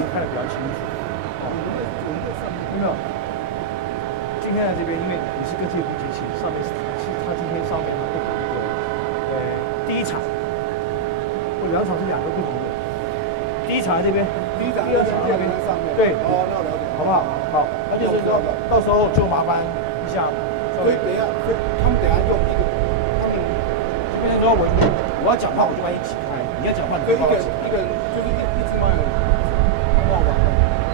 会看得比较清楚。有没有？今天在这边，因为你是跟这部机器，上面是它今天上面它会有一个第一场，或2场是2个不同的。第一场在这边，第二场在那边上面。对，哦，那我了解，好不好？好，那就是说，到时候就麻烦一下。所以等一下，所以他们等一下用一个，他们就变成说我要讲话，我就把你挤开；你要讲话，你就把我挤开。就是一直慢慢好不好？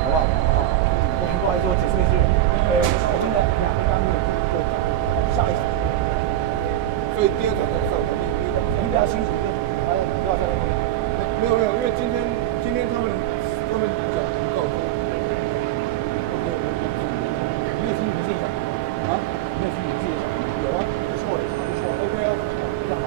好不好？我很不好意思，我解释一句，我们的2个单位就下一场，所以第2场才上，你比较辛苦，还有你要在那边。没有，因为今天他们讲不够多。你也听你们自己讲啊？你也听你们自己讲？有啊，不错，OK 啊，非常好。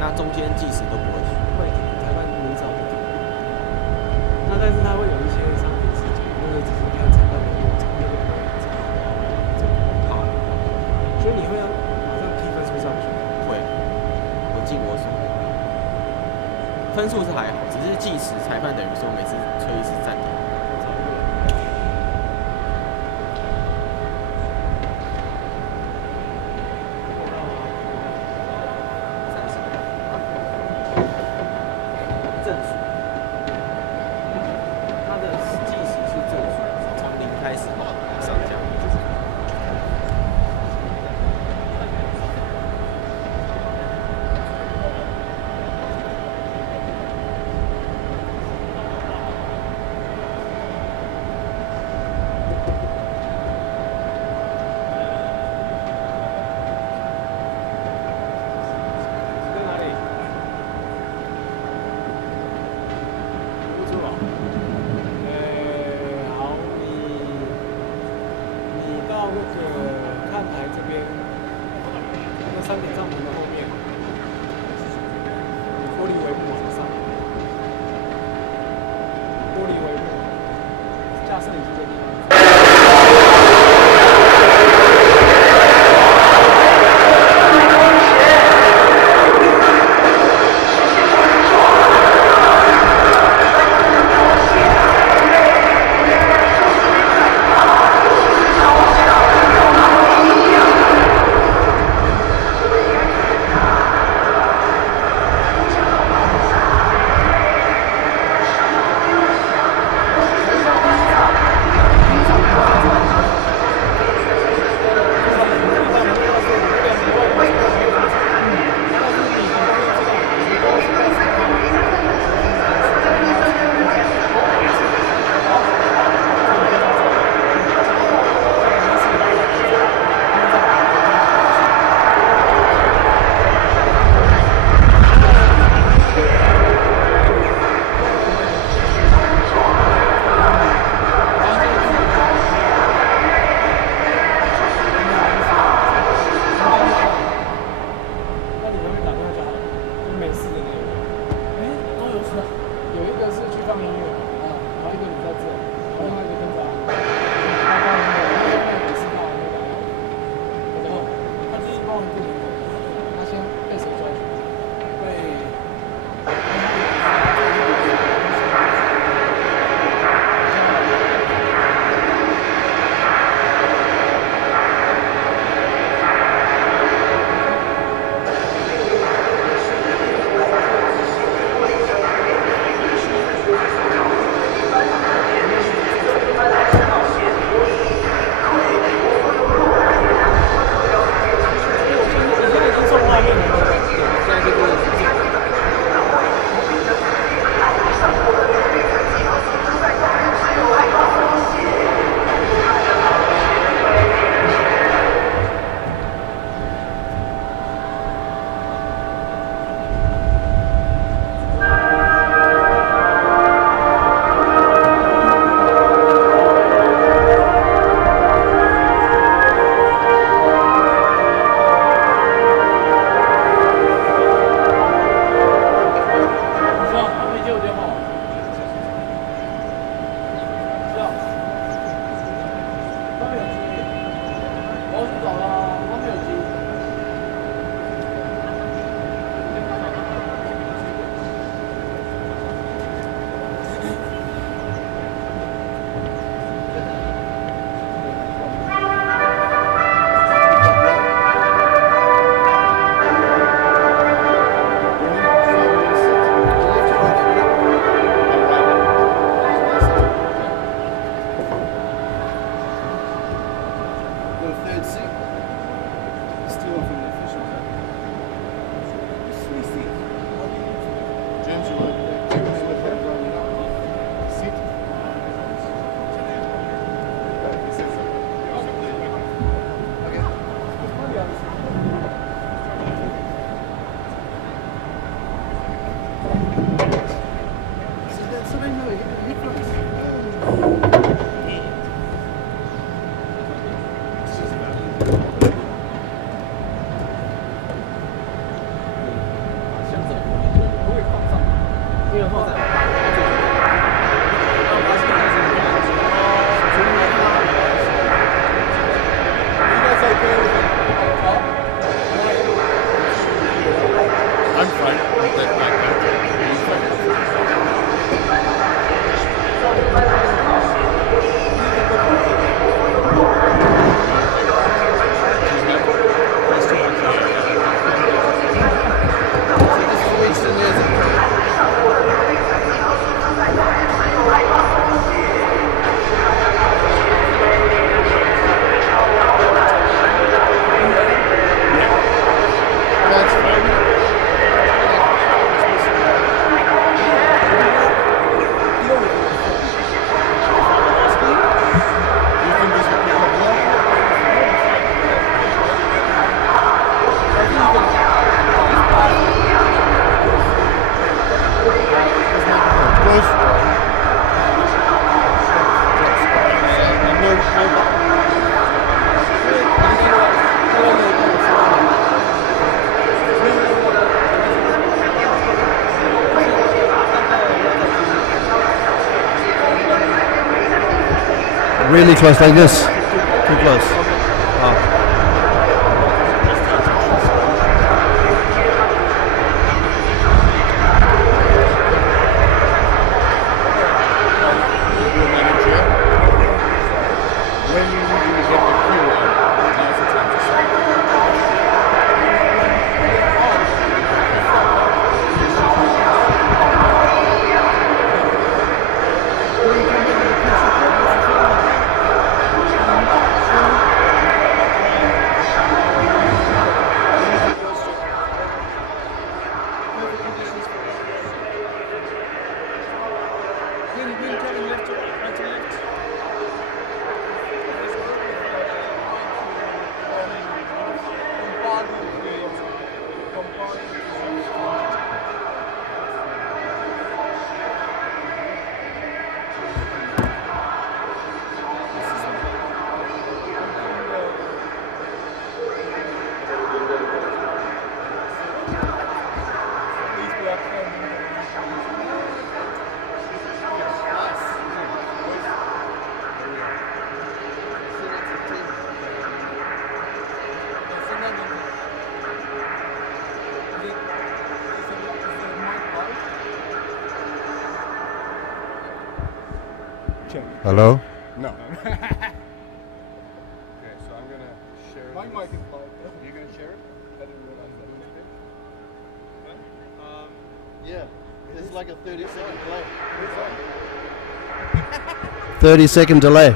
那中间计时都不会停。会停，裁判明早不停。那但是他会有一些商品时间，那个只是看裁判的落场，那个不会长。好，所以你会马上提分数上去？会，我尽我所能。分数是还好，只是计时裁判等于说每次吹一次暂停。正数，它的计时是正数，从0开始上降。下因为放在我爸爸最近，然后发现它是这样子，I'm fine with that black belt. Really close like this. Too close. Wow. When you usually get the cue on, now's the time to start. Hello? No. Okay, so I'm gonna share. My mic is live. You're gonna share it? I didn't realize that. Yeah. It's like a 30-second delay. 30-second delay.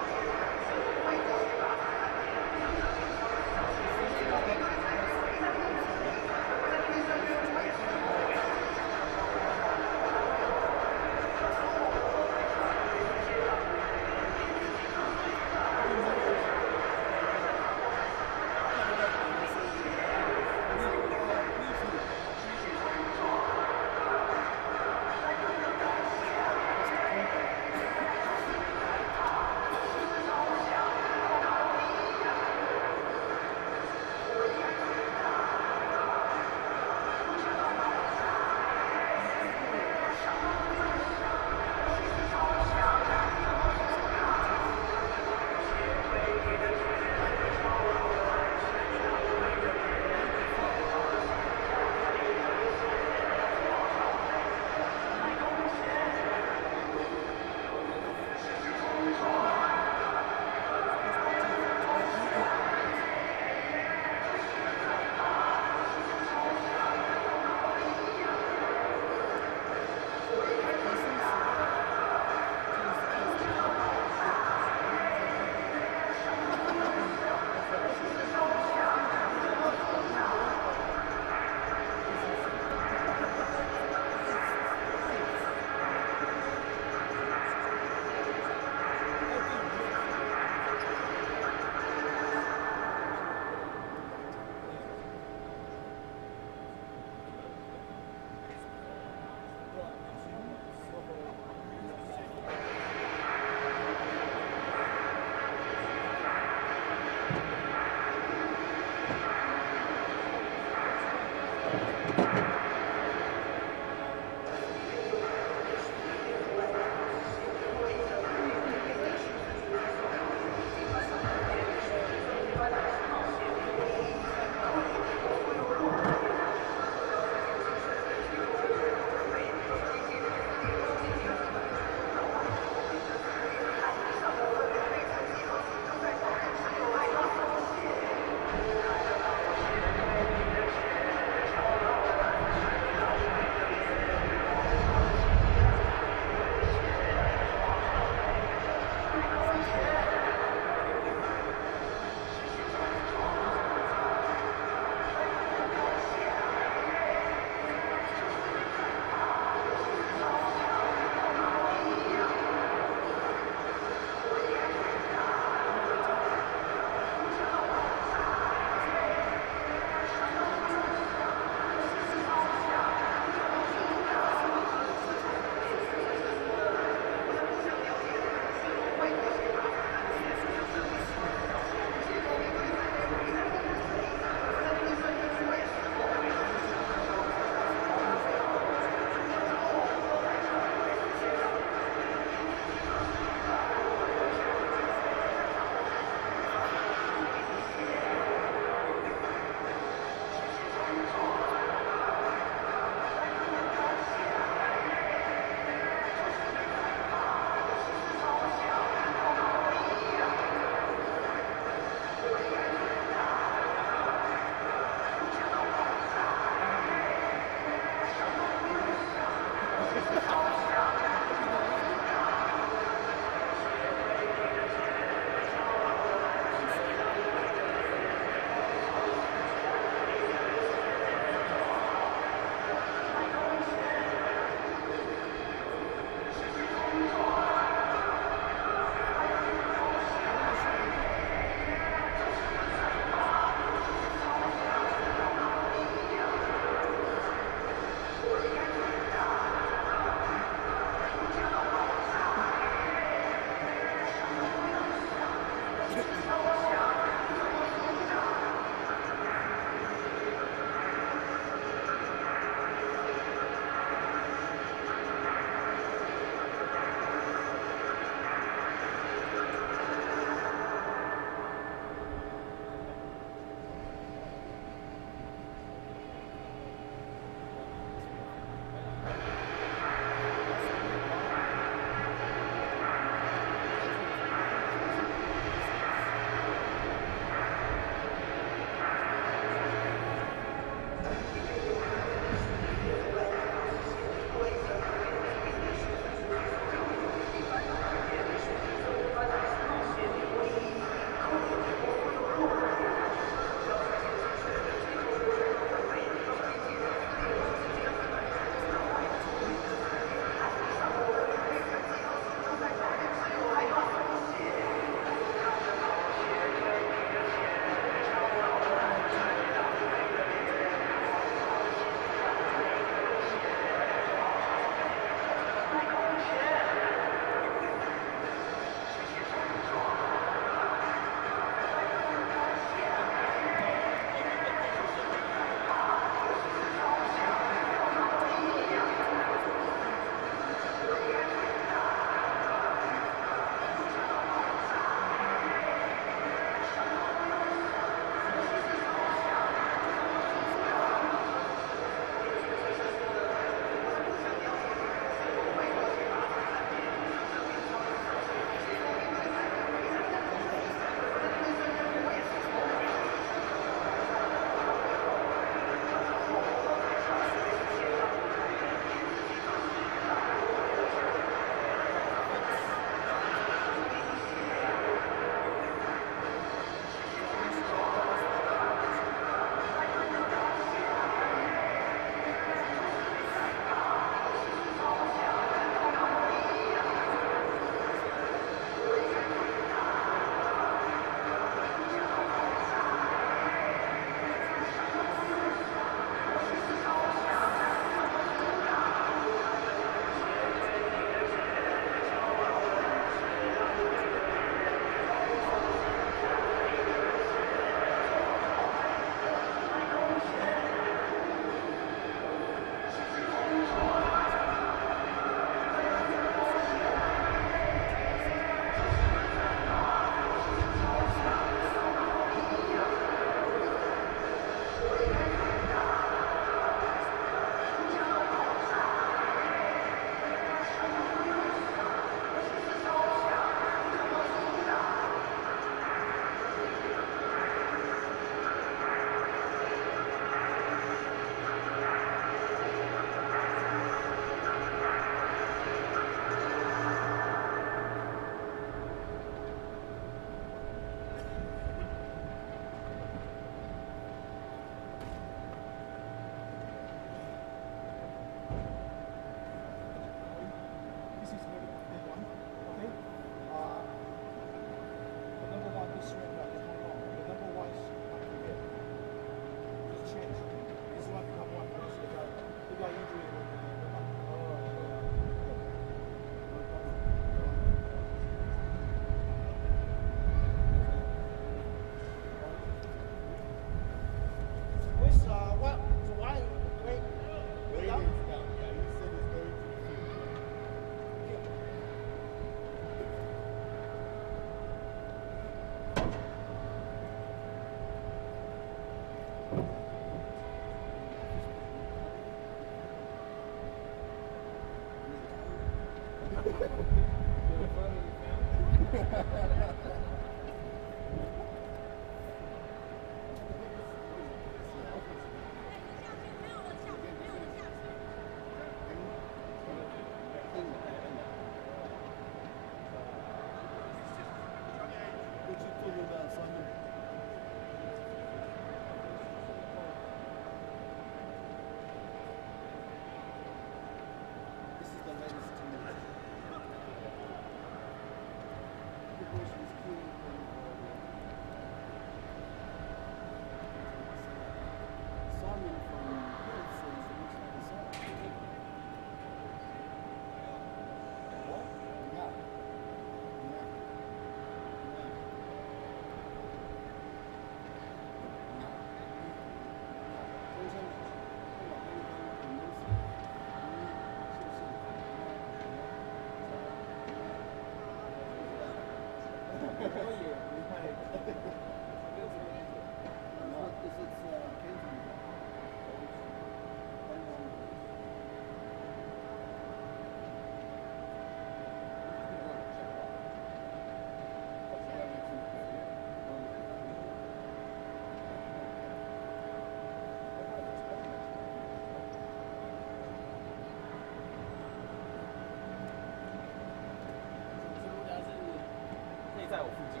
在我附近。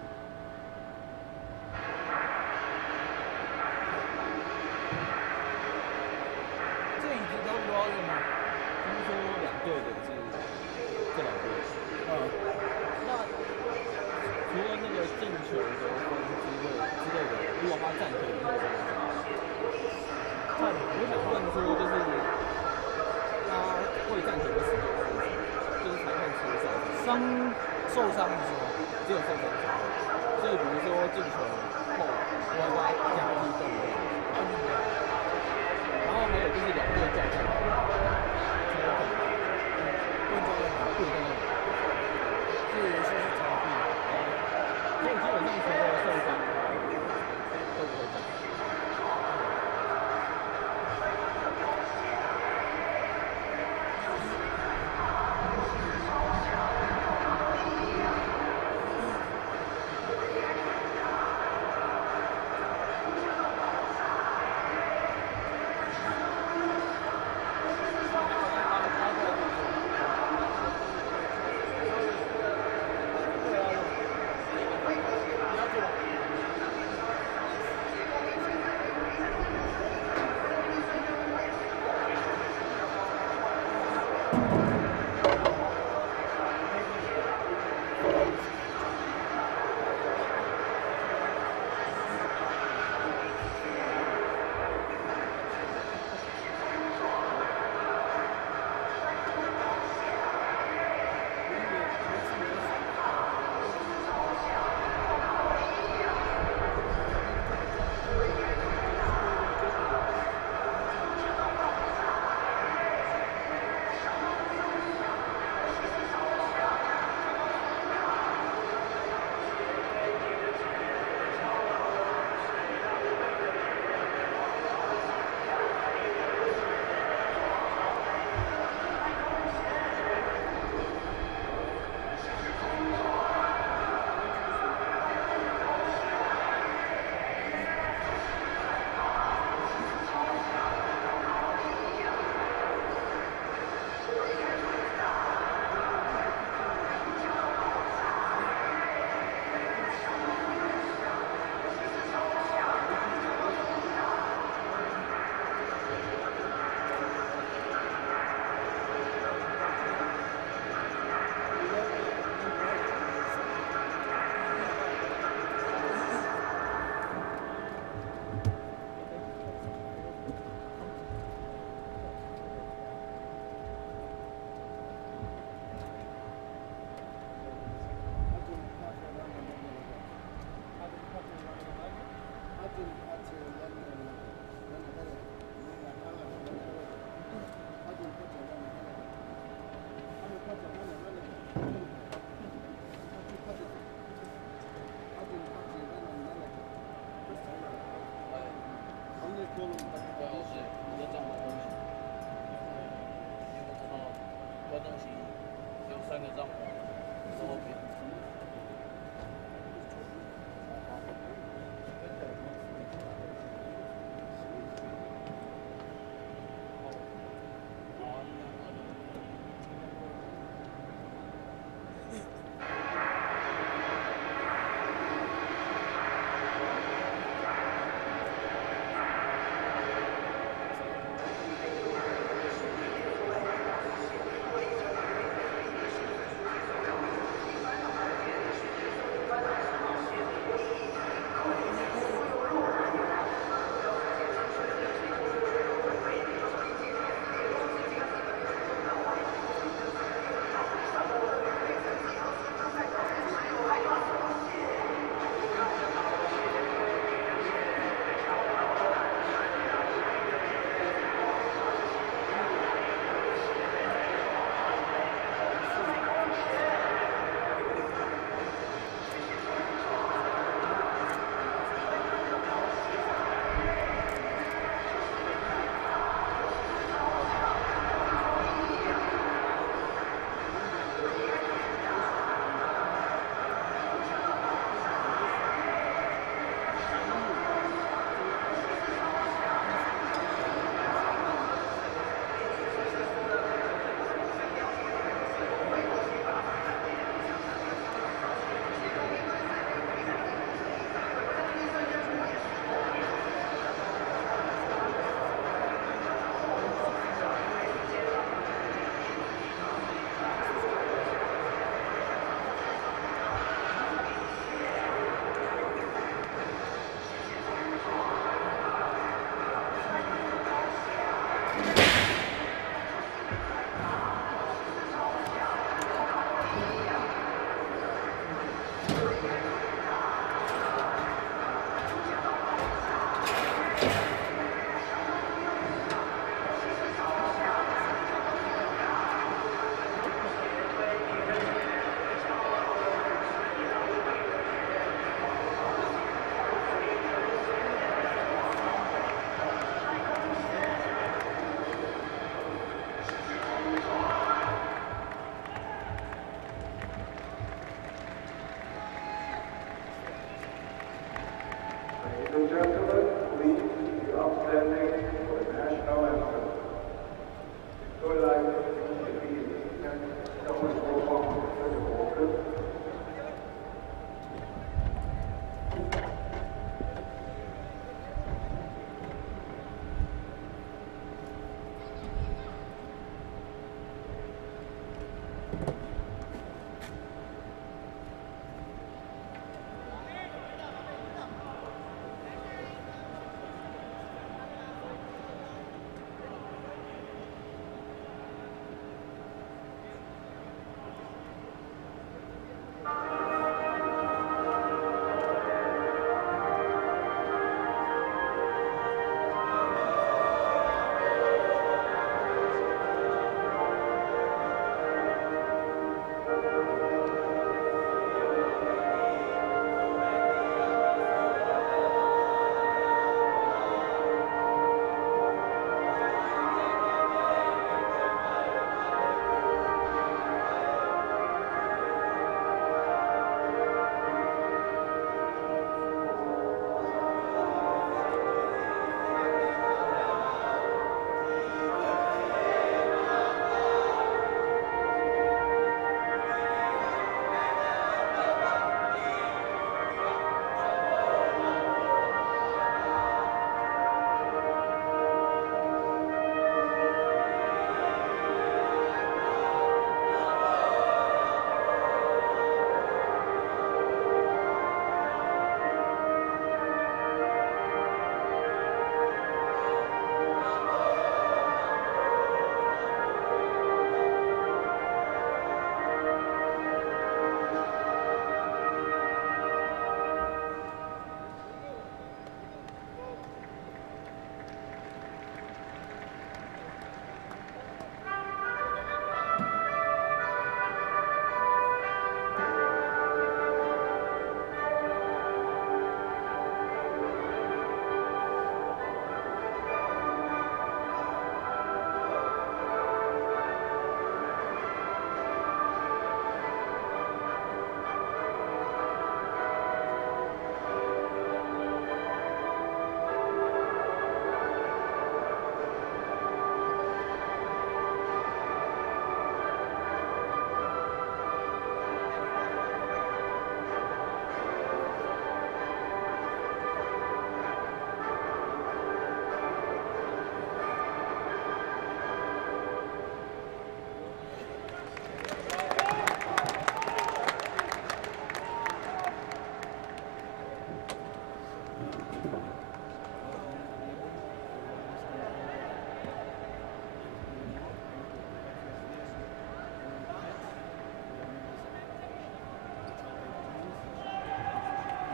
这椅子标不标用吗？听说2队的是这2队。那除了那个进球得分之类的，如果他暂停，会怎么办？我想问说，就是他会暂停的时间是什么？就是裁判出受伤的时候。只有受伤，所以比如说进球后，YY加踢动的，然后还有就是2队叫上，才有可能混在那里，这个游戏是残酷，所以基本上除了受伤都不会暂停。观众席有3个帐篷。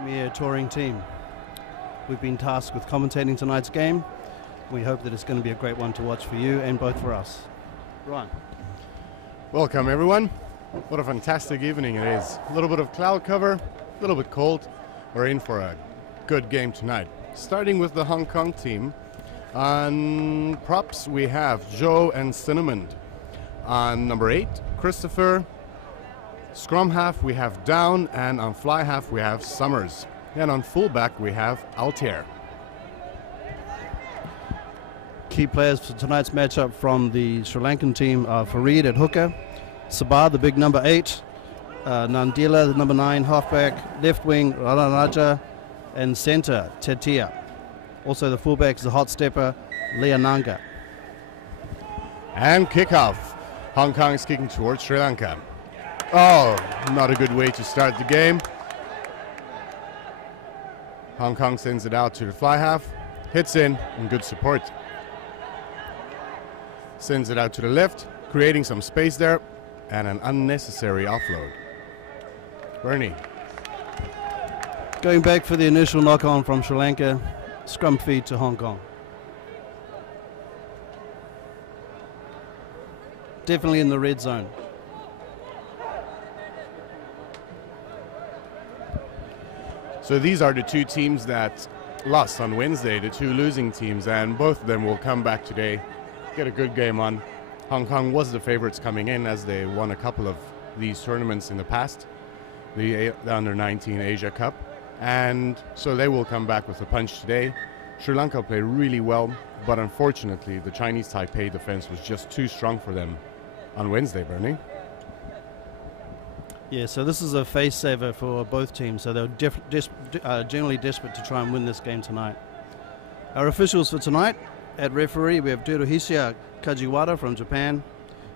Premier touring team. We've been tasked with commentating tonight's game. We hope that it's going to be a great one to watch for you and both for us. Ryan. Welcome everyone. What a fantastic evening it is. A little bit of cloud cover, a little bit cold. We're in for a good game tonight. Starting with the Hong Kong team. On props we have Joe and Cinnamon. On number 8, Christopher. Scrum half we have Down, and on fly half we have Summers. And on fullback we have Altier. Key players for tonight's matchup from the Sri Lankan team are Farid at hooker, Sabah, the big number 8, Nandila, the number 9 halfback, left wing Ranaraja, and centre Tetia. Also the fullback is the hot stepper Leonanga. And kickoff. Hong Kong is kicking towards Sri Lanka. Oh, not a good way to start the game. Hong Kong sends it out to the fly half, hits in, and good support. Sends it out to the left, creating some space there. and an unnecessary offload. Bernie. Going back for the initial knock-on from Sri Lanka, scrum feed to Hong Kong. Definitely in the red zone. So these are the two teams that lost on Wednesday, the two losing teams, and both of them will come back today, get a good game on. Hong Kong was the favorites coming in as they won a couple of these tournaments in the past, the Under-19 Asia Cup, and so they will come back with a punch today. Sri Lanka played really well, but unfortunately the Chinese Taipei defense was just too strong for them on Wednesday, Bernie. Yeah, so this is a face saver for both teams, so they're generally desperate to try and win this game tonight. Our officials for tonight, at referee we have Teruhisia Kajiwara from Japan,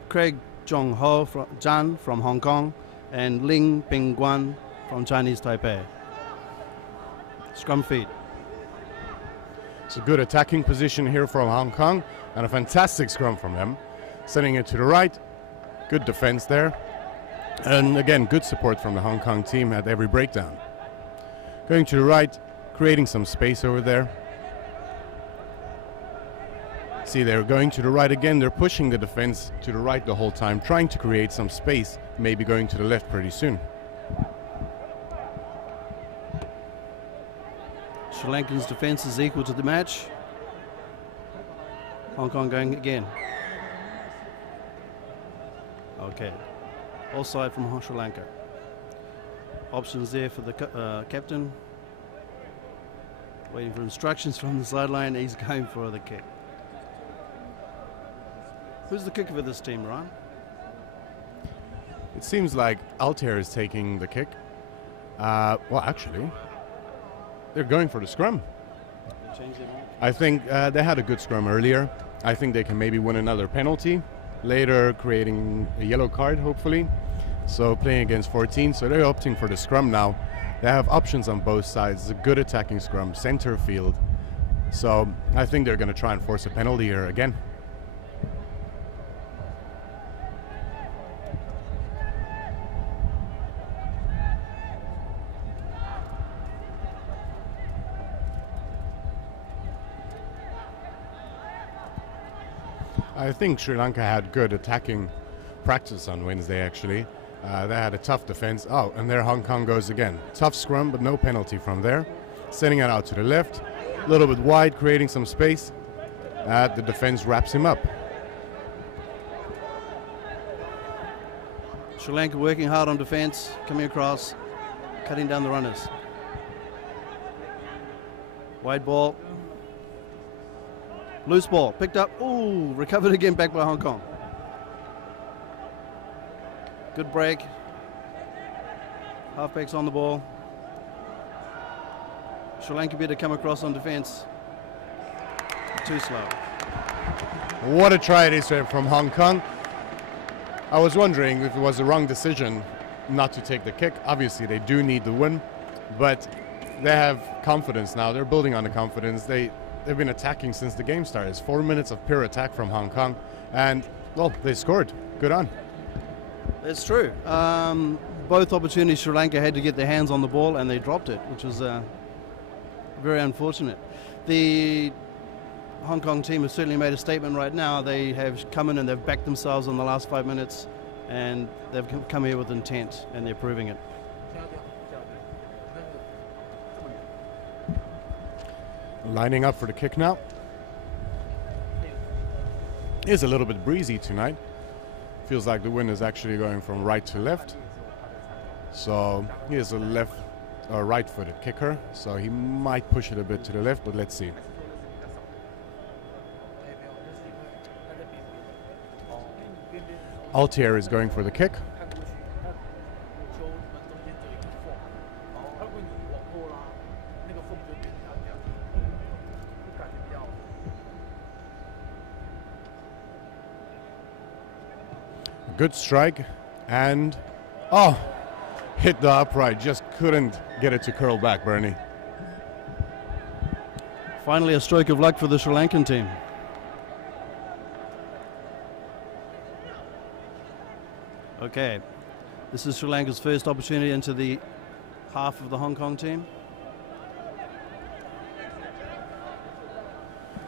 Craig Jong-ho Jan from Hong Kong, and Ling Pingguan from Chinese Taipei. Scrum feed. It's a good attacking position here from Hong Kong and a fantastic scrum from them. Sending it to the right, good defense there. And again, good support from the Hong Kong team at every breakdown. Going to the right, creating some space over there. See, they're going to the right again. They're pushing the defense to the right the whole time, trying to create some space, maybe going to the left pretty soon. Sri Lankan's defense is equal to the match. Hong Kong going again. Okay. Offside from Sri Lanka. Options there for the captain. Waiting for instructions from the sideline. He's going for the kick. Who's the kicker for this team, Ryan? It seems like Altair is taking the kick. Well, actually, they're going for the scrum. I think they had a good scrum earlier. I think they can maybe win another penalty. Later, creating a yellow card, hopefully. So playing against 14, so they're opting for the scrum now. They have options on both sides. It's a good attacking scrum, center field. So I think they're going to try and force a penalty here again. I think Sri Lanka had good attacking practice on Wednesday, actually. They had a tough defense. Oh, and there Hong Kong goes again. Tough scrum, but no penalty from there. Sending it out to the left. A little bit wide, creating some space. The defense wraps him up. Sri Lanka working hard on defense, coming across, cutting down the runners. Wide ball. Loose ball, picked up, ooh, recovered again back by Hong Kong. Good break. Halfback's on the ball. Sri Lanka better come across on defense. Too slow. What a try it is from Hong Kong. I was wondering if it was the wrong decision not to take the kick. Obviously, they do need the win, but they have confidence now. They're building on the confidence. They've been attacking since the game started. It's 4 minutes of pure attack from Hong Kong, and, well, they scored. Good on. That's true. Both opportunities Sri Lanka had to get their hands on the ball, and they dropped it, which was very unfortunate. The Hong Kong team has certainly made a statement right now. They have come in and they've backed themselves in the last 5 minutes, and they've come here with intent, and they're proving it. Lining up for the kick now. It's a little bit breezy tonight. Feels like the wind is actually going from right to left. So here's a left or right-footed kicker. So he might push it a bit to the left, but let's see. Altair is going for the kick. Good strike, and oh, hit the upright, just couldn't get it to curl back, Bernie. Finally a stroke of luck for the Sri Lankan team. Okay, this is Sri Lanka's first opportunity into the half of the Hong Kong team.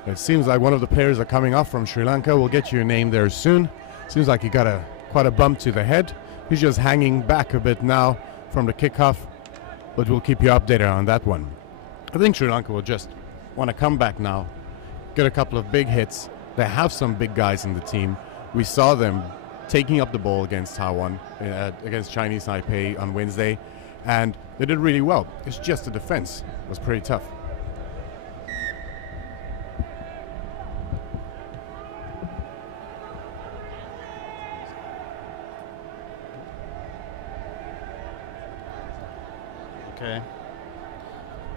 It seems like one of the players are coming off from Sri Lanka. We'll get you a name there soon. Seems like he got quite a bump to the head. He's just hanging back a bit now from the kickoff, but we'll keep you updated on that one. I think Sri Lanka will just want to come back now, get a couple of big hits. They have some big guys in the team. We saw them taking up the ball against Taiwan, against Chinese Taipei on Wednesday, and they did really well. It's just the defense was pretty tough. Okay.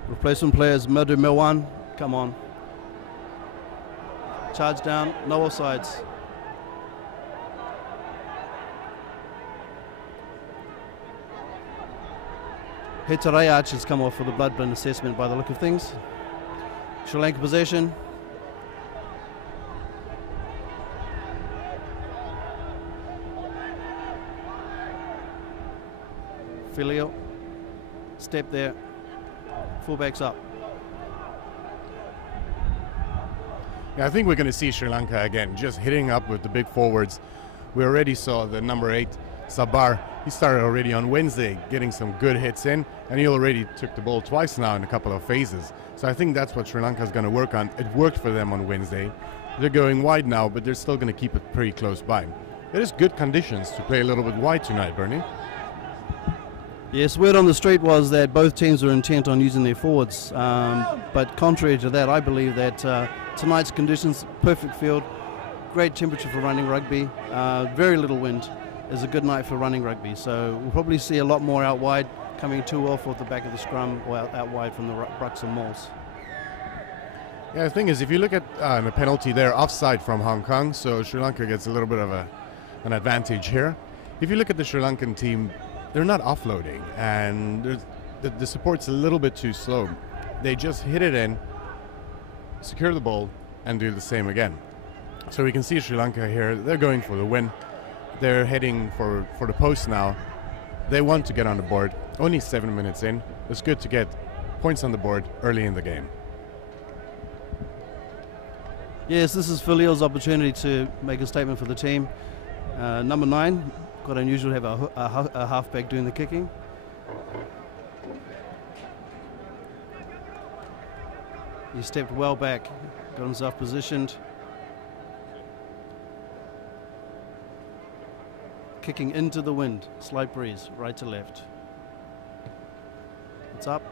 Replacement players, Madhu Milwan, come on. Charge down, no offsides. Hitarayach has come off for the blood-blend assessment by the look of things. Sri Lanka possession. Filio. Step there. Fullbacks up. Yeah, I think we're going to see Sri Lanka again, just hitting up with the big forwards. We already saw the number 8, Sabar. He started already on Wednesday, getting some good hits in, and he already took the ball twice now in a couple of phases. So I think that's what Sri Lanka is going to work on. It worked for them on Wednesday. They're going wide now, but they're still going to keep it pretty close by. It is good conditions to play a little bit wide tonight, Bernie. Yes, word on the street was that both teams were intent on using their forwards. But contrary to that, I believe that tonight's conditions, perfect field, great temperature for running rugby, very little wind, is a good night for running rugby. So we'll probably see a lot more out wide, coming too off the back of the scrum, or out wide from the rucks and mauls. Yeah, the thing is, if you look at the penalty there, offside from Hong Kong, so Sri Lanka gets a little bit of an advantage here. If you look at the Sri Lankan team, they're not offloading, and the support's a little bit too slow. They just hit it in, secure the ball, and do the same again. So we can see Sri Lanka here, they're going for the win. They're heading for the post now. They want to get on the board. Only 7 minutes in. It's good to get points on the board early in the game. Yes, this is Filio's opportunity to make a statement for the team. Number 9, quite unusual to have a halfback doing the kicking. He stepped well back, got himself positioned. Kicking into the wind, slight breeze, right to left. It's up.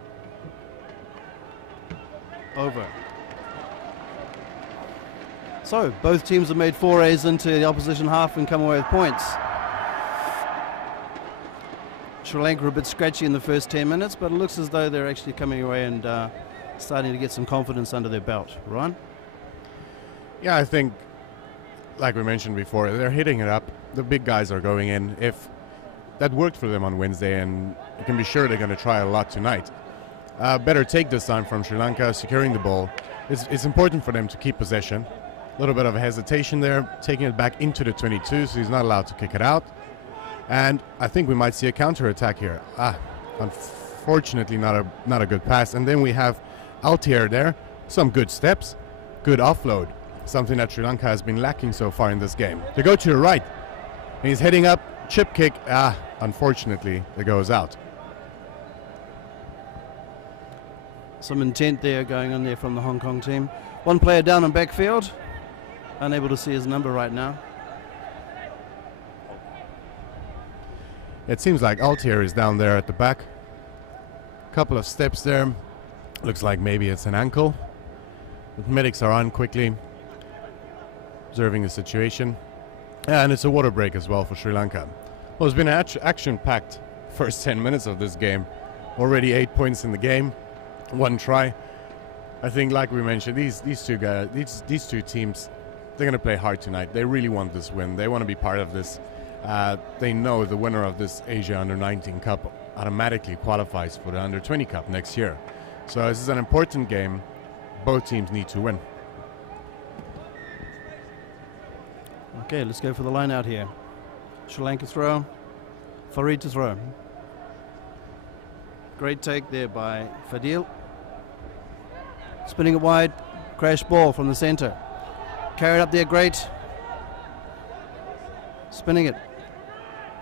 Over. So, both teams have made forays into the opposition half and come away with points. Sri Lanka are a bit scratchy in the first 10 minutes, but it looks as though they're actually coming away and starting to get some confidence under their belt. Ryan? Yeah, I think, like we mentioned before, they're hitting it up. The big guys are going in. If that worked for them on Wednesday, and you can be sure they're going to try a lot tonight. Better take this time from Sri Lanka, securing the ball. It's important for them to keep possession. A little bit of a hesitation there, taking it back into the 22, so he's not allowed to kick it out. And I think we might see a counter-attack here. Unfortunately, not a good pass. And then we have Altier there. Some good steps, good offload. Something that Sri Lanka has been lacking so far in this game. They go to the right. And he's heading up, chip kick. Unfortunately, it goes out. Some intent there going on there from the Hong Kong team. One player down in backfield. Unable to see his number right now. It seems like Altier is down there at the back. Couple of steps there. Looks like maybe it's an ankle. The medics are on quickly, observing the situation. And it's a water break as well for Sri Lanka. Well, it's been an action-packed first 10 minutes of this game. Already 8 points in the game, 1 try. I think, like we mentioned, these two teams, they're going to play hard tonight. They really want this win. They want to be part of this. They know the winner of this Asia Under-19 Cup automatically qualifies for the Under-20 Cup next year. So this is an important game. Both teams need to win. Okay, let's go for the line out here. Sri Lanka throw. Farid to throw. Great take there by Fadil. Spinning it wide. Crash ball from the center. Carried up there, great. Spinning it.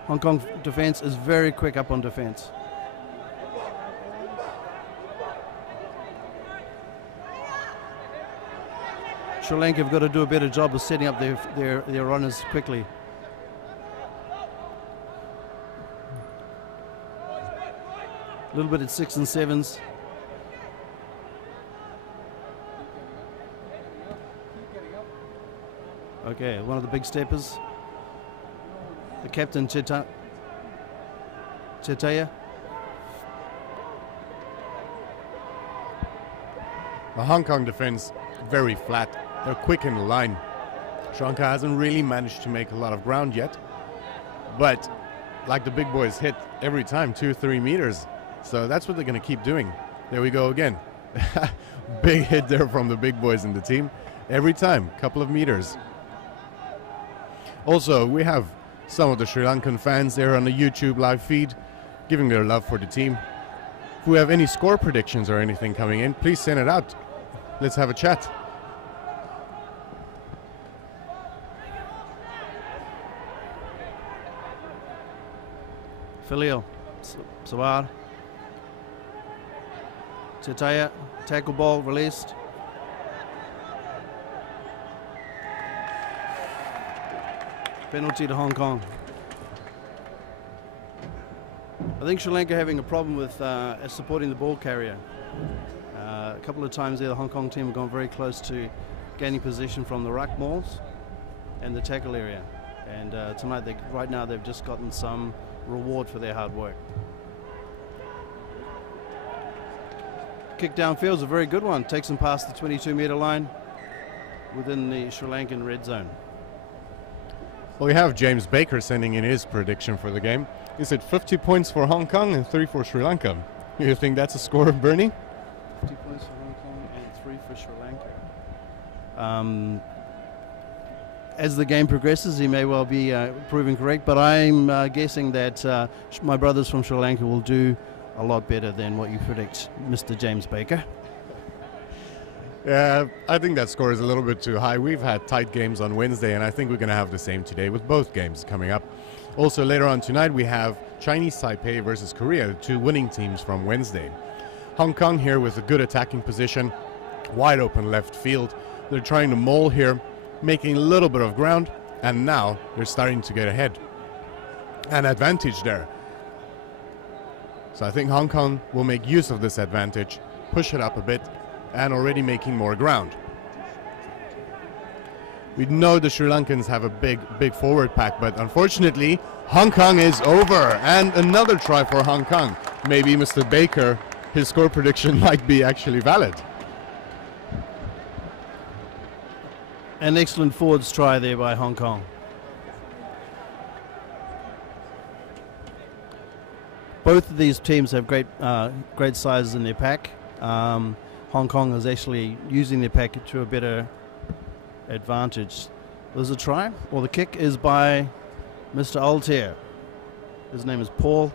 Hong Kong defense is very quick up on defense. Sri Lanka have got to do a better job of setting up their runners quickly. A little bit at 6 and 7s. Okay, one of the big steppers. The captain, Chetaya. The Hong Kong defense, very flat. They're quick in the line. Sri Lanka hasn't really managed to make a lot of ground yet. But like the big boys hit every time, 2-3 meters. So that's what they're going to keep doing. There we go again. Big hit there from the big boys in the team. Every time, couple of meters. Also, we have some of the Sri Lankan fans there on the YouTube live feed giving their love for the team. If we have any score predictions or anything coming in, please send it out. Let's have a chat. Filial, Sawar. Chetaya, tackle ball released. Penalty to Hong Kong. I think Sri Lanka having a problem with supporting the ball carrier. A couple of times there, the Hong Kong team have gone very close to gaining position from the ruck mauls and the tackle area. And tonight, right now, they've just gotten some reward for their hard work. Kick downfield is a very good one. Takes them past the 22-meter line within the Sri Lankan red zone. Well, we have James Baker sending in his prediction for the game. He said 50 points for Hong Kong and 3 for Sri Lanka. You think that's a score, Bernie? 50 points for Hong Kong and 3 for Sri Lanka. As the game progresses, he may well be proven correct, but I'm guessing that my brothers from Sri Lanka will do a lot better than what you predict, Mr. James Baker. Yeah, I think that score is a little bit too high. We've had tight games on Wednesday, and I think we're going to have the same today with both games coming up. Also, later on tonight, we have Chinese Taipei versus Korea, the two winning teams from Wednesday. Hong Kong here with a good attacking position, wide open left field. They're trying to maul here, making a little bit of ground, and now they're starting to get ahead. An advantage there. So I think Hong Kong will make use of this advantage, push it up a bit, and already making more ground. We know the Sri Lankans have a big forward pack, but unfortunately, Hong Kong is over. And another try for Hong Kong. Maybe Mr. Baker, his score prediction might be actually valid. An excellent forwards try there by Hong Kong. Both of these teams have great sizes in their pack. Hong Kong is actually using their pack to a better advantage. There's a try, or the kick is by Mr. Altair. His name is Paul.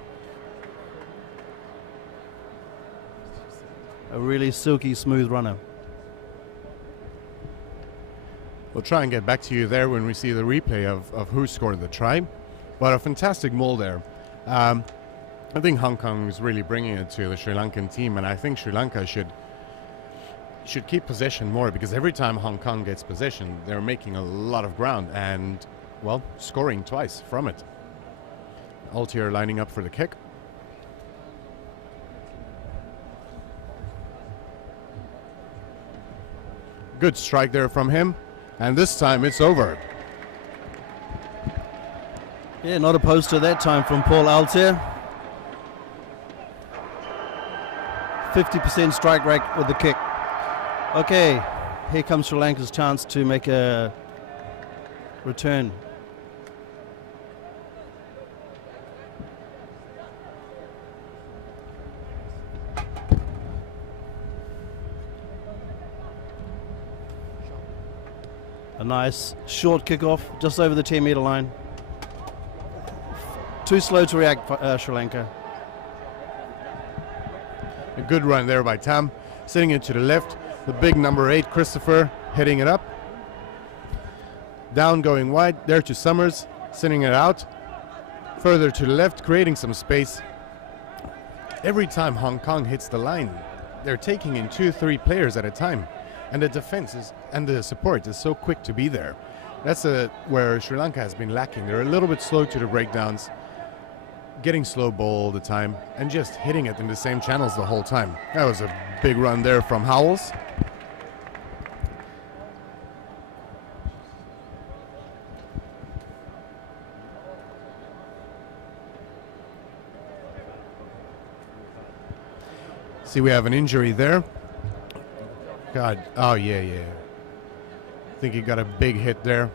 A really silky, smooth runner. We'll try and get back to you there when we see the replay of who scored the try. But a fantastic maul there. I think Hong Kong is really bringing it to the Sri Lankan team, and I think Sri Lanka should keep possession more, because every time Hong Kong gets possession, they're making a lot of ground and, well, scoring twice from it. Altier lining up for the kick. Good strike there from him, and this time it's over. Yeah, not opposed to that time from Paul Altier. 50% strike rate with the kick. Okay, here comes Sri Lanka's chance to make a return. A nice short kickoff just over the 10-meter line. Too slow to react, Sri Lanka. A good run there by Tam. Sitting it to the left. The big number 8, Christopher, heading it up. Down going wide. There to Summers. Sending it out. Further to the left, creating some space. Every time Hong Kong hits the line, they're taking in 2-3 players at a time. And the defense and the support is so quick to be there. That's where Sri Lanka has been lacking. They're a little bit slow to the breakdowns, getting slow ball all the time, and just hitting it in the same channels the whole time. That was a big run there from Howells. See, we have an injury there. God, oh yeah. I think he got a big hit there.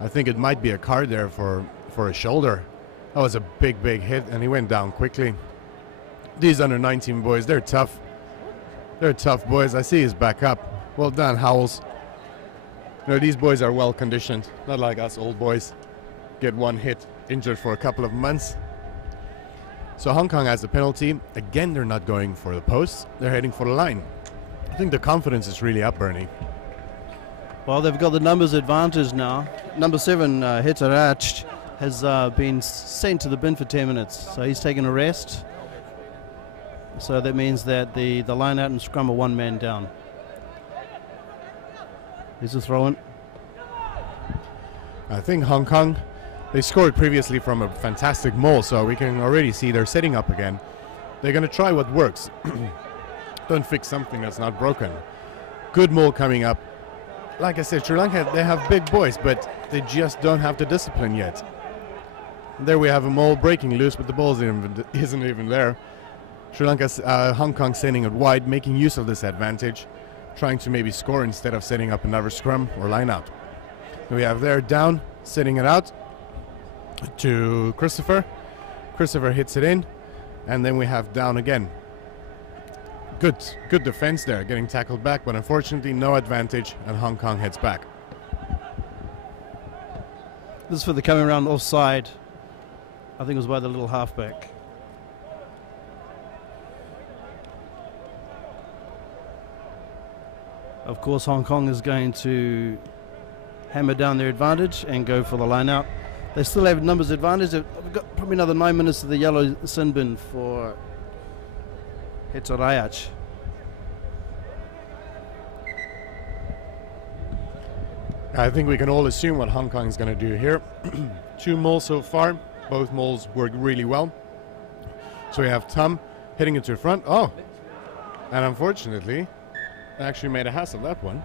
I think it might be a card there for a shoulder. That was a big hit, and he went down quickly. These under-19 boys, they're tough. They're tough boys. I see he's back up. Well done, Howells. You know, these boys are well conditioned, not like us old boys. Get one hit, injured for a couple of months. So Hong Kong has a penalty. Again, they're not going for the posts. They're heading for the line. I think the confidence is really up, Bernie. Well, they've got the numbers advantage now. Number 7, Hitarach, has been sent to the bin for 10 minutes. So he's taken a rest. So that means that the line out and scrum are 1 man down. Here's a throw-in. I think Hong Kong, they scored previously from a fantastic maul, so we can already see they're setting up again. They're going to try what works. Don't fix something that's not broken. Good maul coming up. Like I said, Sri Lanka, they have big boys, but they just don't have the discipline yet. There we have a maul breaking loose, but the ball isn't even there. Sri Lanka's Hong Kong sending it wide, making use of this advantage, trying to maybe score instead of setting up another scrum or line out. We have there down, setting it out to Christopher. Christopher hits it in, and then we have down again. Good defense there, getting tackled back, but unfortunately no advantage, and Hong Kong heads back. This is for the coming round offside. I think it was by the little halfback. Of course, Hong Kong is going to hammer down their advantage and go for the line out. They still have numbers advantage. They've got probably another 9 minutes of the yellow sin bin for Hitarach. I think we can all assume what Hong Kong is going to do here. 2 mauls so far. Both mauls worked really well. So we have Tom hitting it to the front. Oh! And unfortunately, actually made a hassle of that one.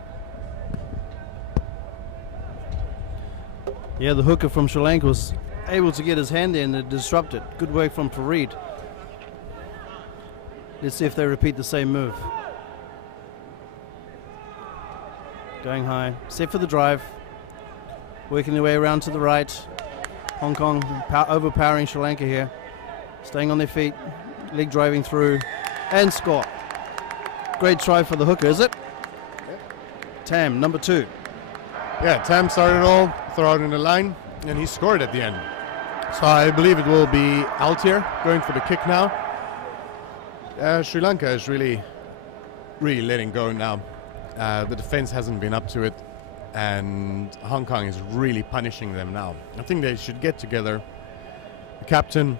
Yeah, the hooker from Sri Lanka was able to get his hand in and disrupt it. Good work from Farid. Let's see if they repeat the same move. Going high, set for the drive. Working their way around to the right. Hong Kong overpowering Sri Lanka here. Staying on their feet, leg driving through, and score. Great try for the hooker, is it? Yep. Tam, number 2. Yeah, Tam started it all, throw out in the line, and he scored at the end. So I believe it will be Altier going for the kick now. Sri Lanka is really letting go now. The defense hasn't been up to it, and Hong Kong is really punishing them now. I think they should get together. The captain,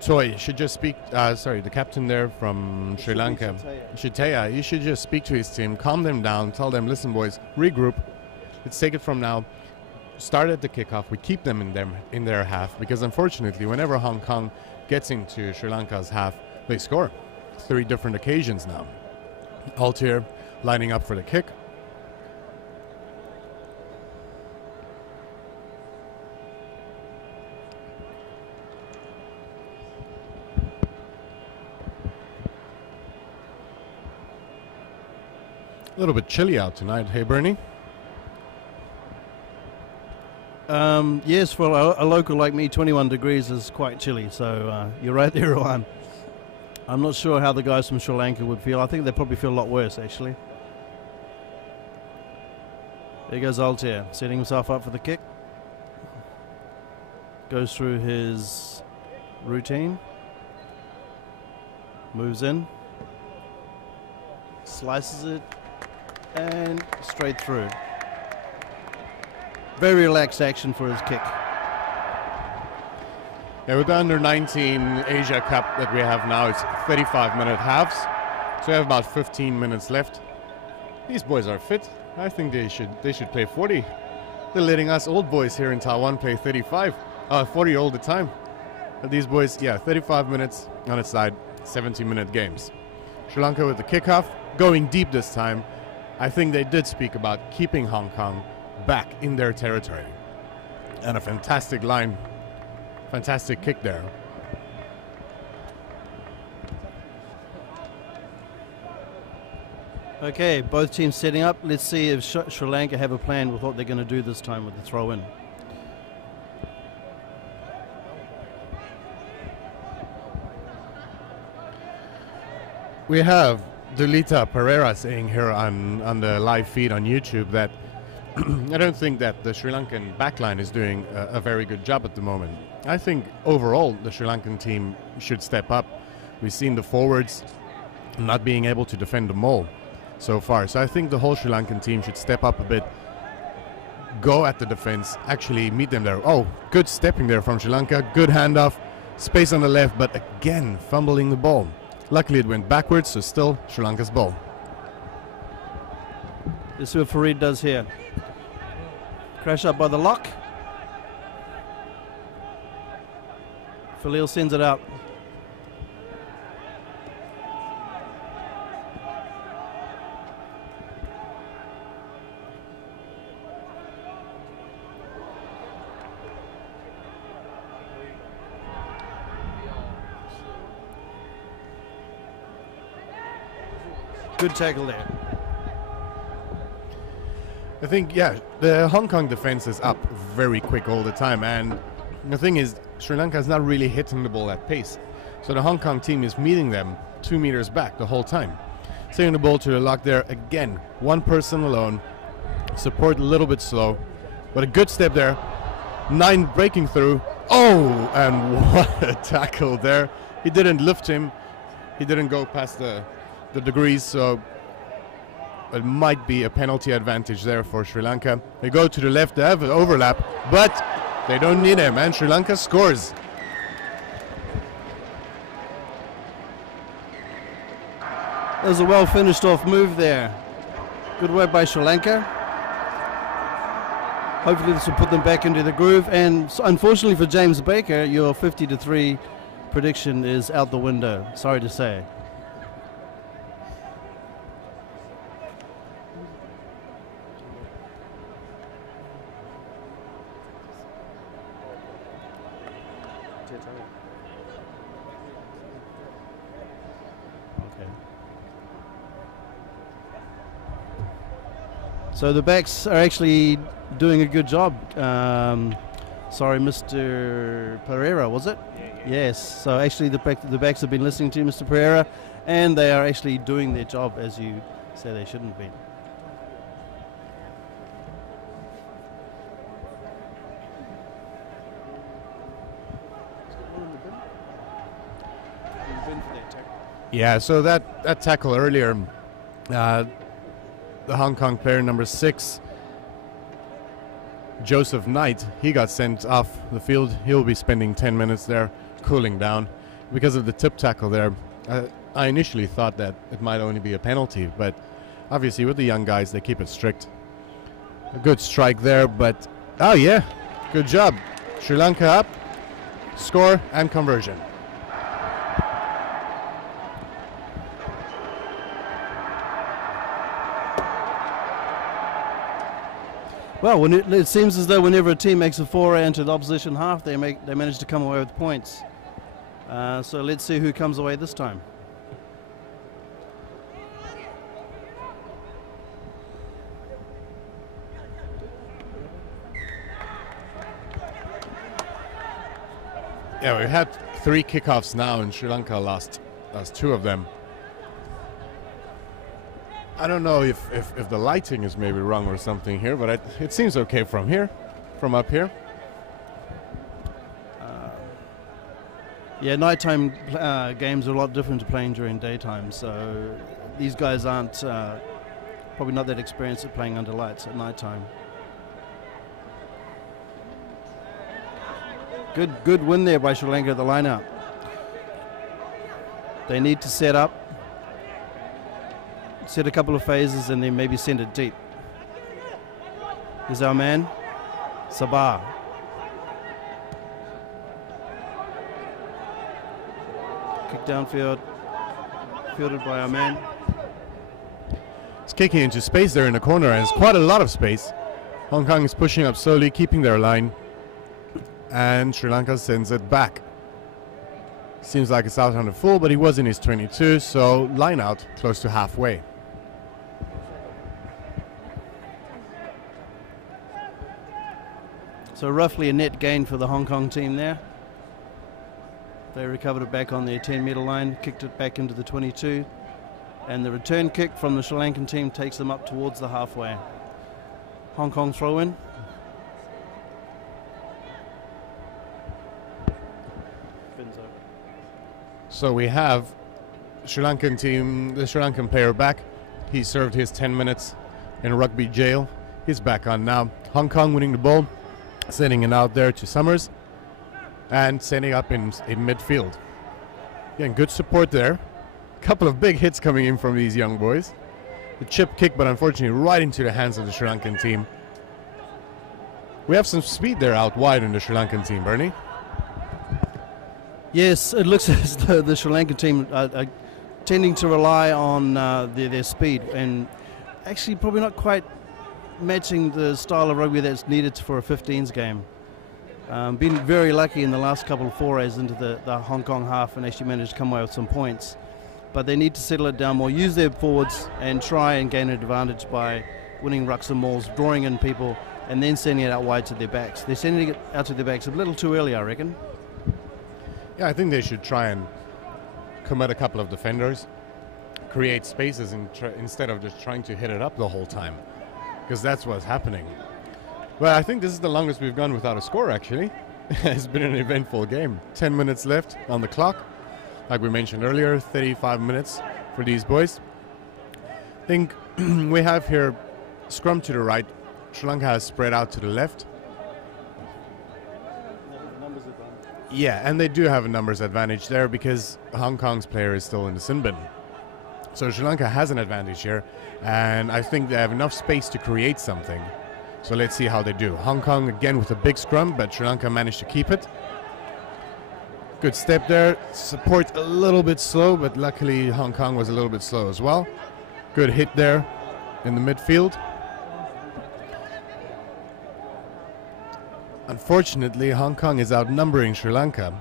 Toy, should just speak, the captain there from Sri Lanka, Shitaya, he should just speak to his team, calm them down, tell them, listen boys, regroup, let's take it from now. Start at the kickoff, we keep them in their half, because unfortunately whenever Hong Kong gets into Sri Lanka's half, they score. 3 different occasions now. Altier lining up for the kick. A little bit chilly out tonight, hey Bernie? Yes, for a local like me, 21 degrees is quite chilly, so you're right there, Ryan. I'm not sure how the guys from Sri Lanka would feel. I think they'd probably feel a lot worse, actually. There goes Altier, setting himself up for the kick. goes through his routine, moves in, slices it, and straight through. Very relaxed action for his kick. Yeah, with the under-19 Asia Cup that we have now, it's 35-minute halves. So we have about 15 minutes left. These boys are fit. I think they should play 40. They're letting us old boys here in Taiwan play 40 all the time. But these boys, yeah, 35 minutes on its side, 70-minute games. Sri Lanka with the kickoff, going deep this time. I think they did speak about keeping Hong Kong back in their territory. And a fantastic line, fantastic kick there. Okay, both teams setting up. Let's see if Sri Lanka have a plan with what they're going to do this time with the throw in. We have Dulita Pereira saying here on the live feed on YouTube that I don't think that the Sri Lankan backline is doing a very good job at the moment. I think overall the Sri Lankan team should step up. We've seen the forwards not being able to defend the maul so far. So I think the whole Sri Lankan team should step up a bit, go at the defense, actually meet them there. Oh, good stepping there from Sri Lanka, good handoff, space on the left, but again fumbling the ball. Luckily it went backwards, so still Sri Lanka's ball. This is what Farid does here. Crash up by the lock. Khalil sends it out. Good tackle there. I think, yeah, the Hong Kong defense is up very quick all the time, and the thing is, Sri Lanka is not really hitting the ball at pace. So the Hong Kong team is meeting them 2 meters back the whole time. Sending the ball to the lock there, again, one person alone, support a little bit slow, but a good step there, 9 breaking through. Oh, and what a tackle there. He didn't lift him, he didn't go past the degrees, so it might be a penalty advantage there for Sri Lanka. They go to the left, they have an overlap, but they don't need him, and Sri Lanka scores. There's a well finished off move there. Good work by Sri Lanka. Hopefully this will put them back into the groove, and unfortunately for James Baker, your 50-3 prediction is out the window, sorry to say. So the backs are actually doing a good job. Sorry, Mr. Pereira, was it? Yes. So actually the backs have been listening to Mr. Pereira, and they are actually doing their job as you say they shouldn't be. Yeah, so that tackle earlier, the Hong Kong player number 6, Joseph Knight, he got sent off the field. He'll be spending 10 minutes there cooling down because of the tip tackle there. I initially thought that it might only be a penalty, but obviously with the young guys they keep it strict. A good strike there, but oh yeah, good job. Sri Lanka up, score and conversion. Well, it seems as though whenever a team makes a foray into the opposition half, they manage to come away with points. So let's see who comes away this time. Yeah, we've had 3 kickoffs now, and Sri Lanka lost 2 of them. I don't know if the lighting is maybe wrong or something here, but it seems okay from here, from up here. Yeah, nighttime games are a lot different to playing during daytime, so these guys aren't probably not that experienced at playing under lights at nighttime. Good win there by Sri Lanka at the line-out. They need to set up, set a couple of phases, and then maybe send it deep. Here's our man, Sabah. Kick downfield, fielded by our man. It's kicking into space there in the corner, and it's quite a lot of space. Hong Kong is pushing up slowly, keeping their line, and Sri Lanka sends it back. Seems like it's out on the full, but he was in his 22, so line out close to halfway. So roughly a net gain for the Hong Kong team there. They recovered it back on their 10-metre line, kicked it back into the 22, and the return kick from the Sri Lankan team takes them up towards the halfway. Hong Kong throw in. So we have Sri Lankan team, the Sri Lankan player back. He served his 10 minutes in rugby jail. He's back on now. Hong Kong winning the ball, sending it out there to Summers, and sending up in midfield. Again, good support there. Couple of big hits coming in from these young boys. The chip kick, but unfortunately right into the hands of the Sri Lankan team. We have some speed there out wide in the Sri Lankan team, Bernie. Yes, it looks as though the Sri Lankan team are tending to rely on their speed, and actually probably not quite matching the style of rugby that's needed for a 15s game. Been very lucky in the last couple of forays into the Hong Kong half and actually managed to come away with some points. But they need to settle it down more, use their forwards and try and gain an advantage by winning rucks and mauls, drawing in people and then sending it out wide to their backs. They're sending it out to their backs a little too early, I reckon. Yeah, I think they should try and commit a couple of defenders, create spaces instead of just trying to hit it up the whole time, because that's what's happening. Well, I think this is the longest we've gone without a score, actually. It's been an eventful game. 10 minutes left on the clock. Like we mentioned earlier, 35 minutes for these boys. I think we have here scrum to the right. Sri Lanka has spread out to the left. Yeah, and they do have a numbers advantage there because Hong Kong's player is still in the sin bin. So Sri Lanka has an advantage here, and I think they have enough space to create something. So let's see how they do. Hong Kong again with a big scrum, but Sri Lanka managed to keep it. Good step there. Support a little bit slow, but luckily Hong Kong was a little bit slow as well. Good hit there in the midfield. Unfortunately, Hong Kong is outnumbering Sri Lanka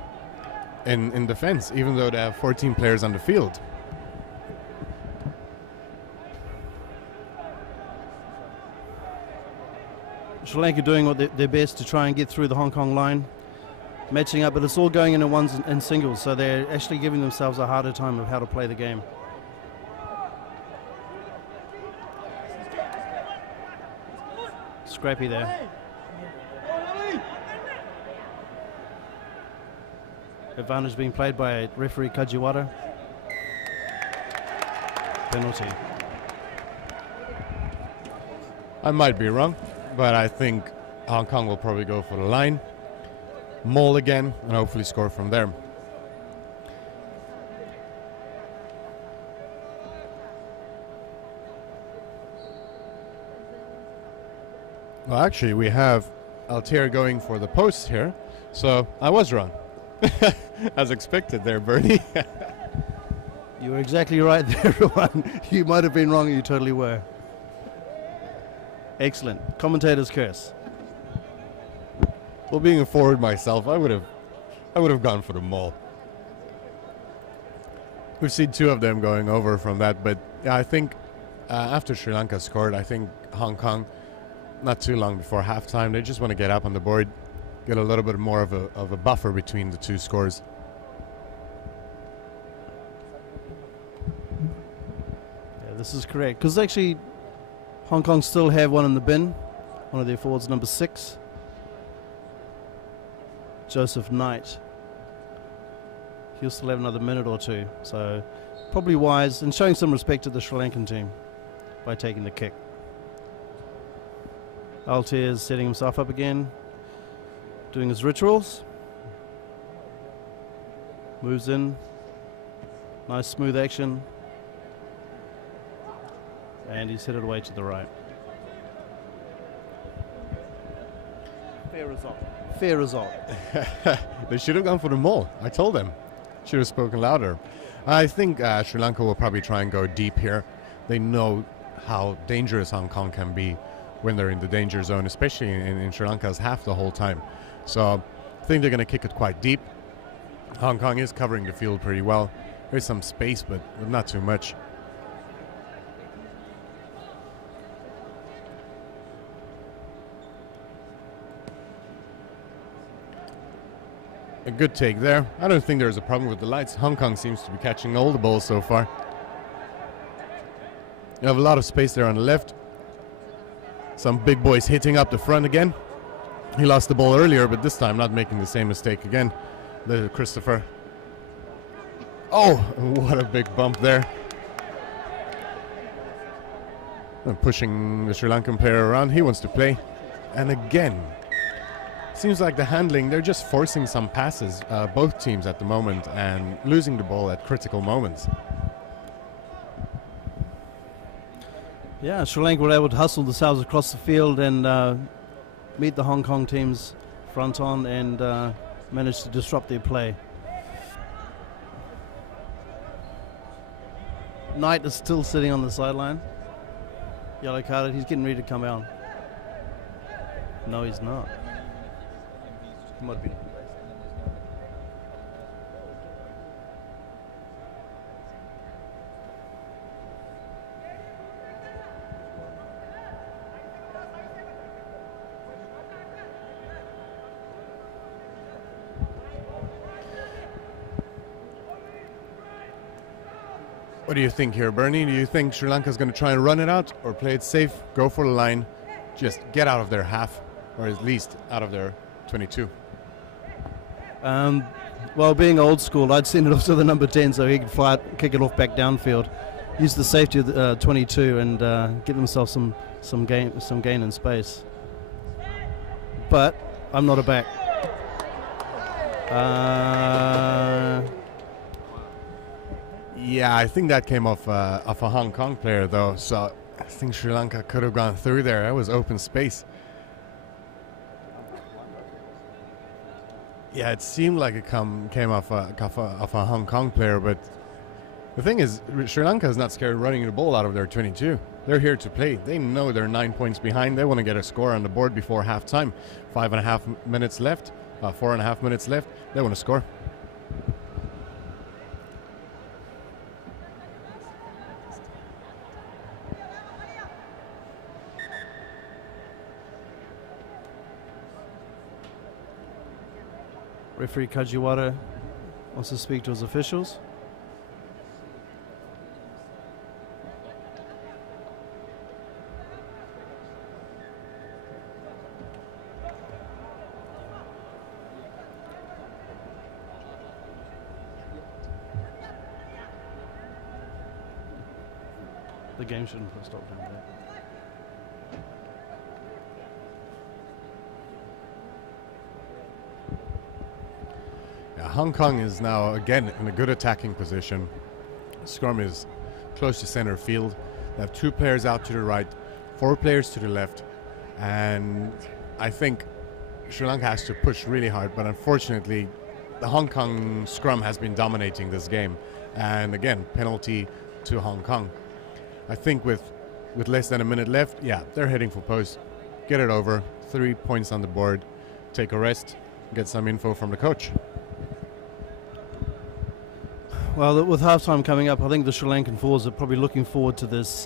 in defense, even though they have 14 players on the field. Sri Lanka doing their best to try and get through the Hong Kong line, matching up, but it's all going into ones and singles, so they're actually giving themselves a harder time of how to play the game. Scrappy there. Advantage being played by referee Kajiwara. Penalty. I might be wrong, but I think Hong Kong will probably go for the line, maul again, and hopefully score from there. Well, actually, we have Altair going for the post here, so I was wrong. As expected there, Bernie. You were exactly right there, Rowan. You might have been wrong, you totally were. Excellent. Commentator's curse. Well, being a forward myself, I would have gone for the maul. We've seen two of them going over from that, but yeah, I think after Sri Lanka scored, I think Hong Kong, not too long before halftime, they just want to get up on the board, get a little bit more of a buffer between the two scores. Yeah, this is correct, because actually Hong Kong still have one in the bin, one of their forwards, number 6, Joseph Knight. he'll still have another minute or two. So probably wise and showing some respect to the Sri Lankan team by taking the kick. Altair's setting himself up again, doing his rituals. Moves in. Nice smooth action. And he's headed away to the right. Fair result. Fair result. They should have gone for the maul. I told them. Should have spoken louder. I think Sri Lanka will probably try and go deep here. They know how dangerous Hong Kong can be when they're in the danger zone, especially in Sri Lanka's half the whole time. So I think they're going to kick it quite deep. Hong Kong is covering the field pretty well. There's some space, but not too much. A good take there. I don't think there's a problem with the lights. Hong Kong seems to be catching all the balls so far. You have a lot of space there on the left. Some big boys hitting up the front again. He lost the ball earlier, but this time not making the same mistake again. Little Christopher. Oh, what a big bump there. And pushing the Sri Lankan player around. He wants to play. And again, seems like the handling, they're just forcing some passes, both teams at the moment, and losing the ball at critical moments. Yeah, Sri Lanka were able to hustle themselves across the field and meet the Hong Kong team's front on and managed to disrupt their play. Knight is still sitting on the sideline. Yellow carded, he's getting ready to come out. No, he's not. He might be. What do you think here, Bernie? Do you think Sri Lanka's going to try and run it out or play it safe, go for the line, just get out of their half, or at least out of their 22? Well, being old school, I'd send it off to the number 10 so he could kick it off back downfield. Use the safety of the 22 and get themselves some gain in space. But I'm not a back. Yeah, I think that came off a Hong Kong player, though. So I think Sri Lanka could have gone through there. That was open space. Yeah, it seemed like it came off a Hong Kong player, but the thing is, Sri Lanka is not scared of running the ball out of their 22. They're here to play. They know they're 9 points behind. They want to get a score on the board before halftime. 5.5 minutes left, 4.5 minutes left. They want to score. Referee Kajiwara wants to speak to his officials. The game shouldn't put a stop time there. Hong Kong is now again in a good attacking position. Scrum is close to center field. They have 2 players out to the right, 4 players to the left, and I think Sri Lanka has to push really hard, but unfortunately the Hong Kong scrum has been dominating this game, and again, penalty to Hong Kong. I think with less than a minute left, yeah, they're heading for post. Get it over, 3 points on the board, take a rest, get some info from the coach. Well, with halftime coming up, I think the Sri Lankan forwards are probably looking forward to this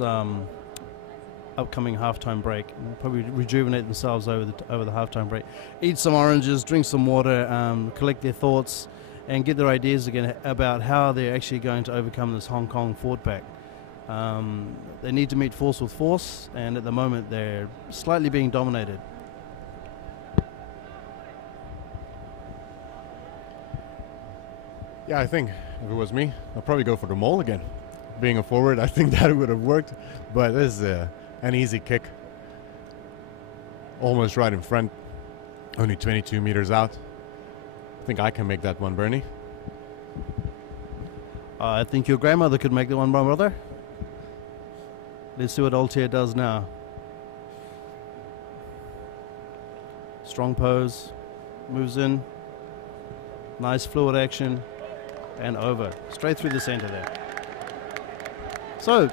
upcoming halftime break. And probably rejuvenate themselves over the halftime break. Eat some oranges, drink some water, collect their thoughts, and get their ideas again about how they're actually going to overcome this Hong Kong forward pack. They need to meet force with force, and at the moment they're slightly being dominated. Yeah, I think if it was me, I'd probably go for the mole again. Being a forward, I think that would have worked, but this is an easy kick. Almost right in front, only 22 meters out. I think I can make that one, Bernie. I think your grandmother could make the one, my brother. Let's see what Altair does now. Strong pose, moves in, nice fluid action, and over. Straight through the center there. So,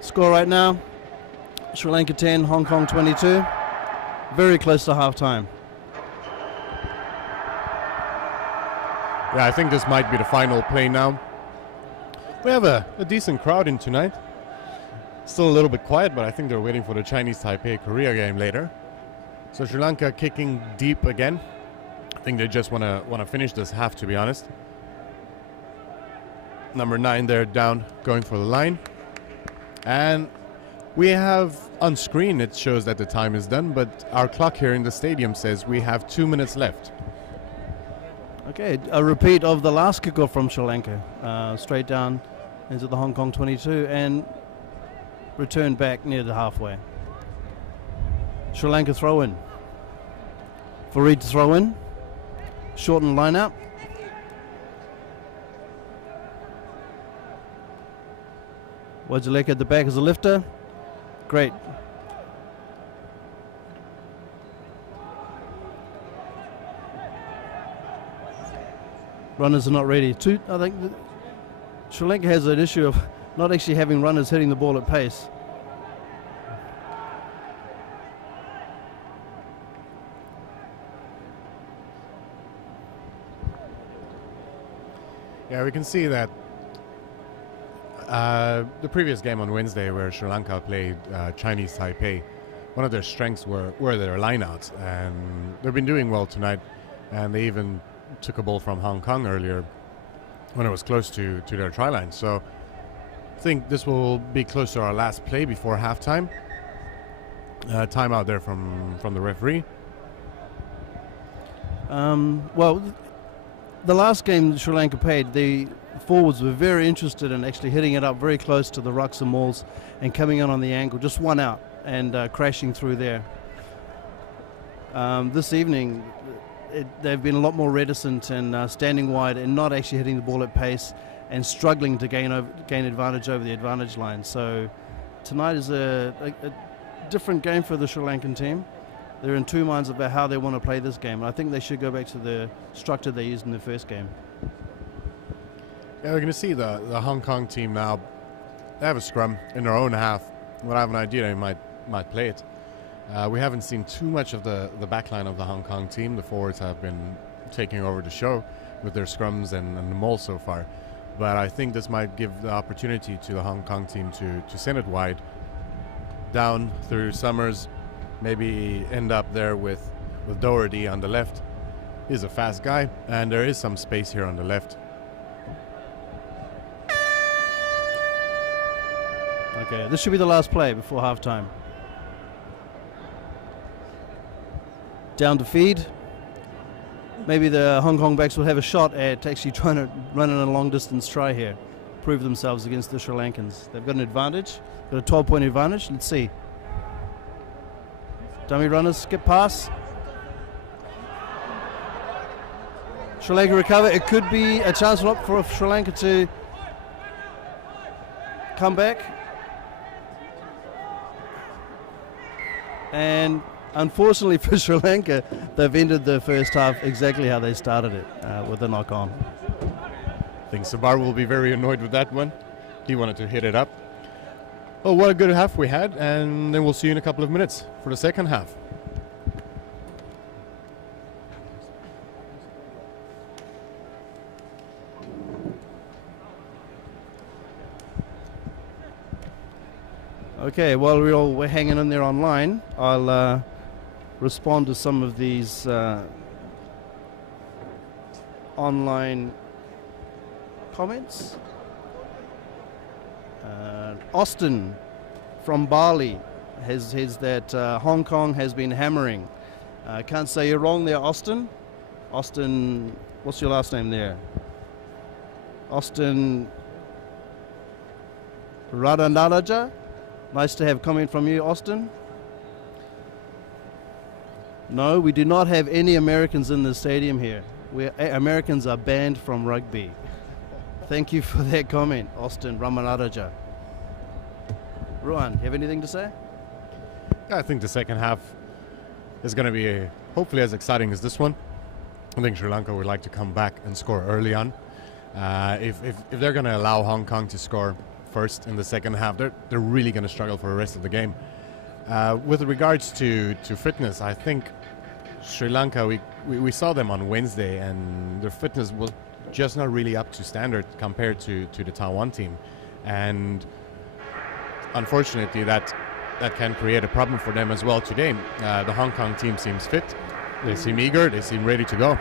score right now, Sri Lanka 10, Hong Kong 22. Very close to half-time. Yeah, I think this might be the final play now. We have a decent crowd in tonight. Still a little bit quiet, but I think they're waiting for the Chinese Taipei-Korea game later. So Sri Lanka kicking deep again. I think they just want to finish this half, to be honest. Number 9 there down, going for the line. And we have on screen, it shows that the time is done, but our clock here in the stadium says we have 2 minutes left. Okay, a repeat of the last kickoff from Sri Lanka. Straight down into the Hong Kong 22 and return back near the halfway. Sri Lanka throw in. Farid to throw in. Shorten line out. Wadzalek at the back as a lifter. Great. Runners are not ready. I think Sri Lanka has an issue of not actually having runners hitting the ball at pace. Yeah, we can see that the previous game on Wednesday where Sri Lanka played Chinese Taipei, one of their strengths were their lineouts, and they've been doing well tonight, and they even took a ball from Hong Kong earlier when it was close to their try line. So I think this will be close to our last play before halftime. Timeout there from the referee. Well, the last game Sri Lanka played, the forwards were very interested in actually hitting it up very close to the rucks and mauls and coming in on the angle, just one out and crashing through there. This evening, they've been a lot more reticent and standing wide and not actually hitting the ball at pace and struggling to gain advantage over the advantage line. So tonight is a different game for the Sri Lankan team. They're in two minds about how they want to play this game. I think they should go back to the structure they used in the first game. Yeah, we're going to see the Hong Kong team now. They have a scrum in their own half. Well, I have an idea they might play it. We haven't seen too much of the back line of the Hong Kong team. The forwards have been taking over the show with their scrums and the maul so far. But I think this might give the opportunity to the Hong Kong team to send it wide, down through Summers, maybe end up there with Doherty on the left. He's a fast guy, and there is some space here on the left. Okay, this should be the last play before halftime. Down to feed. Maybe the Hong Kong backs will have a shot at actually trying to run in a long distance try here, prove themselves against the Sri Lankans. They've got an advantage, got a 12-point advantage. Let's see. Dummy runners, skip pass. Sri Lanka recover. It could be a chance for Sri Lanka to come back. And unfortunately for Sri Lanka, they've ended the first half exactly how they started it, with a knock-on. I think Sabar will be very annoyed with that one. He wanted to hit it up. Well, what a good half we had, and then we'll see you in a couple of minutes for the second half. Okay, while we're hanging in there online, I'll respond to some of these online comments. Austin from Bali has that Hong Kong has been hammering. Can't say you're wrong there, Austin. Austin, what's your last name there? Austin Radanalaja. Nice to have comment from you, Austin. No, we do not have any Americans in the stadium here. Americans are banned from rugby. Thank you for that comment, Austin Ramanaraja. Ruan, you have anything to say? Yeah, I think the second half is going to be hopefully as exciting as this one. I think Sri Lanka would like to come back and score early on. If they're going to allow Hong Kong to score first in the second half, they're really going to struggle for the rest of the game. With regards to fitness, I think Sri Lanka, we saw them on Wednesday, and their fitness was just not really up to standard compared to the Taiwan team. And unfortunately, that can create a problem for them as well today. The Hong Kong team seems fit, they seem eager, they seem ready to go.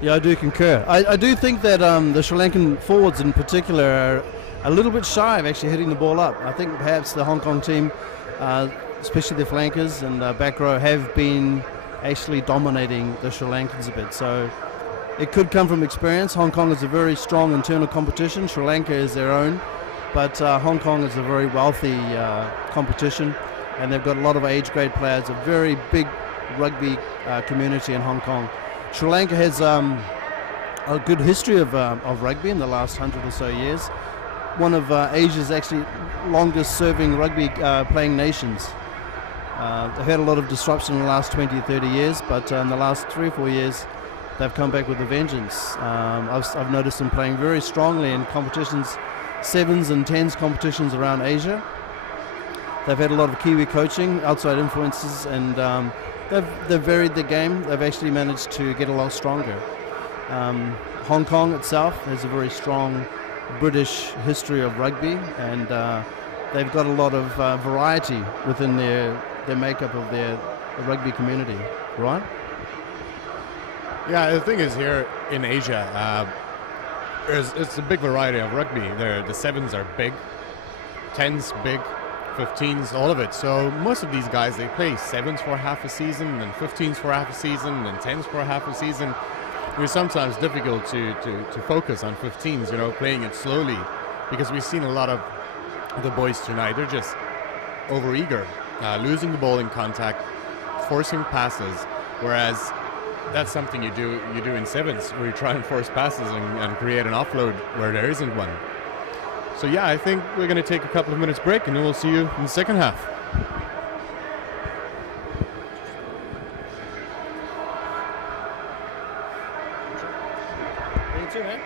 Yeah, I do concur. I do think that the Sri Lankan forwards in particular are a little bit shy of actually hitting the ball up. I think perhaps the Hong Kong team, especially the flankers and back row, have been actually dominating the Sri Lankans a bit. So it could come from experience. Hong Kong is a very strong internal competition. Sri Lanka is their own. But Hong Kong is a very wealthy competition, and they've got a lot of age grade players, a very big rugby community in Hong Kong. Sri Lanka has a good history of rugby in the last 100 or so years. One of Asia's actually longest serving rugby playing nations. They've had a lot of disruption in the last 20 or 30 years, but in the last 3 or 4 years they've come back with a vengeance. I've noticed them playing very strongly in competitions, 7s and 10s competitions around Asia. They've had a lot of Kiwi coaching, outside influences, and they've varied the game. They've actually managed to get a lot stronger. Hong Kong itself has a very strong British history of rugby, and they've got a lot of variety within their makeup of their rugby community, right? Yeah, the thing is here in Asia, it's a big variety of rugby. The 7s are big, 10s big, 15s, all of it. So most of these guys, they play 7s for half a season, and 15s for half a season, and 10s for half a season. It's sometimes difficult to focus on 15s, playing it slowly, because we've seen a lot of the boys tonight. They're just overeager, losing the ball in contact, forcing passes, whereas that's something you do in 7s, where you try and force passes and create an offload where there isn't one. So yeah, I think we're going to take a couple of minutes break, and then we'll see you in the second half. You too, man.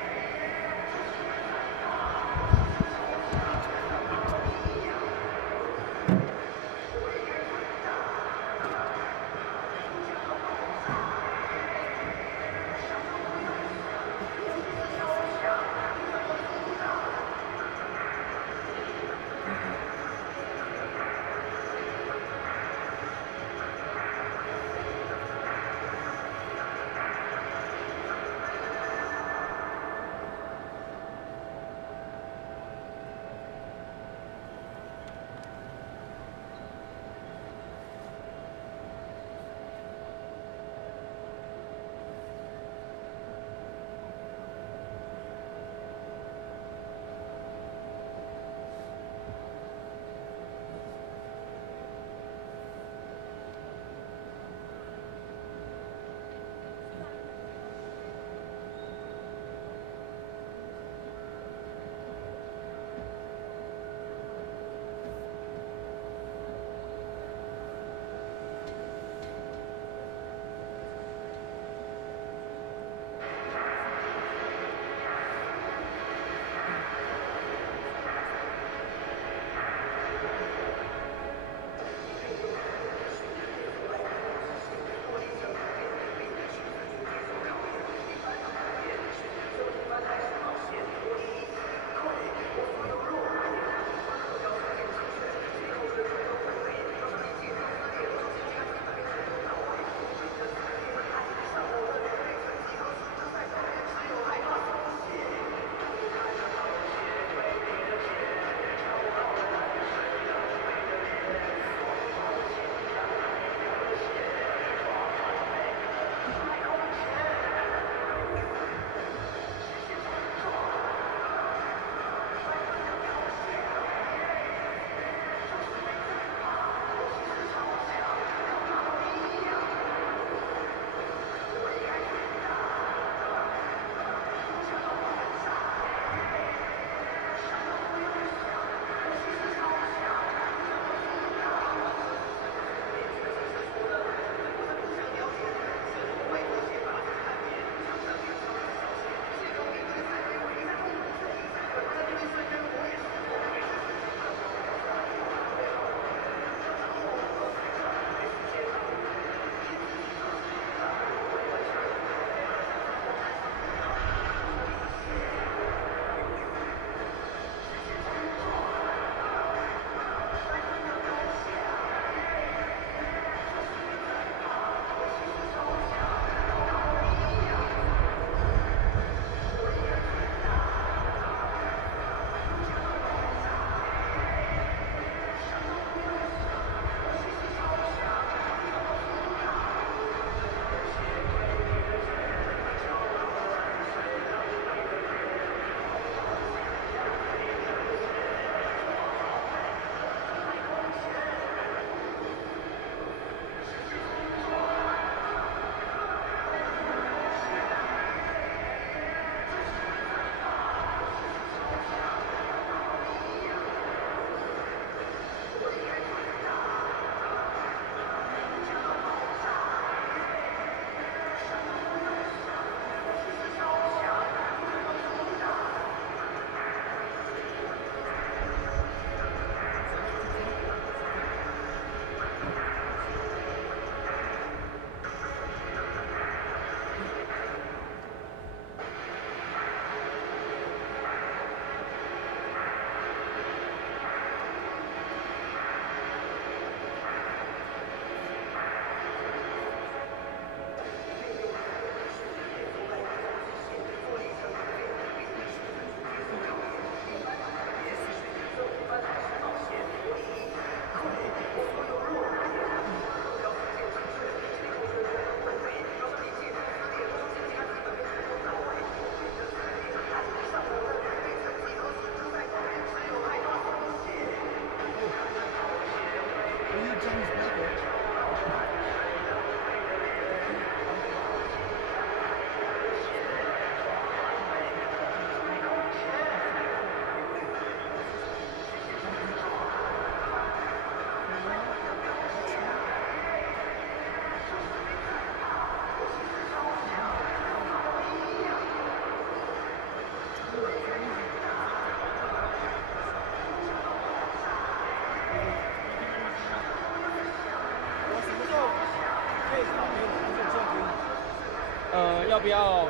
要不要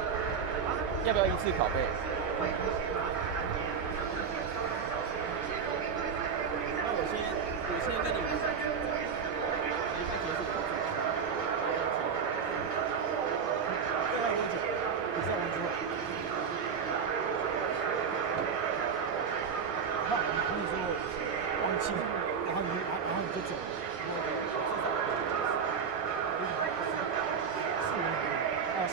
一次拷贝？那我先跟你。然后你就走了。4-0，4-0，OK。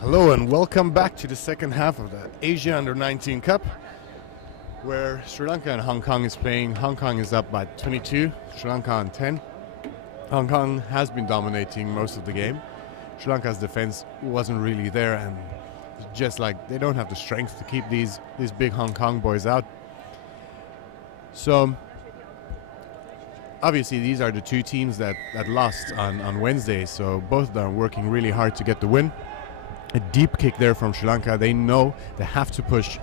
Hello and welcome back to the second half of the Asia Under-19 Cup, where Sri Lanka and Hong Kong is playing. Hong Kong is up by 22, Sri Lanka on 10. Hong Kong has been dominating most of the game. Sri Lanka's defense wasn't really there, and just like they don't have the strength to keep these big Hong Kong boys out. So obviously these are the two teams that lost on Wednesday, so both of them are working really hard to get the win. A deep kick there from Sri Lanka. They know they have to push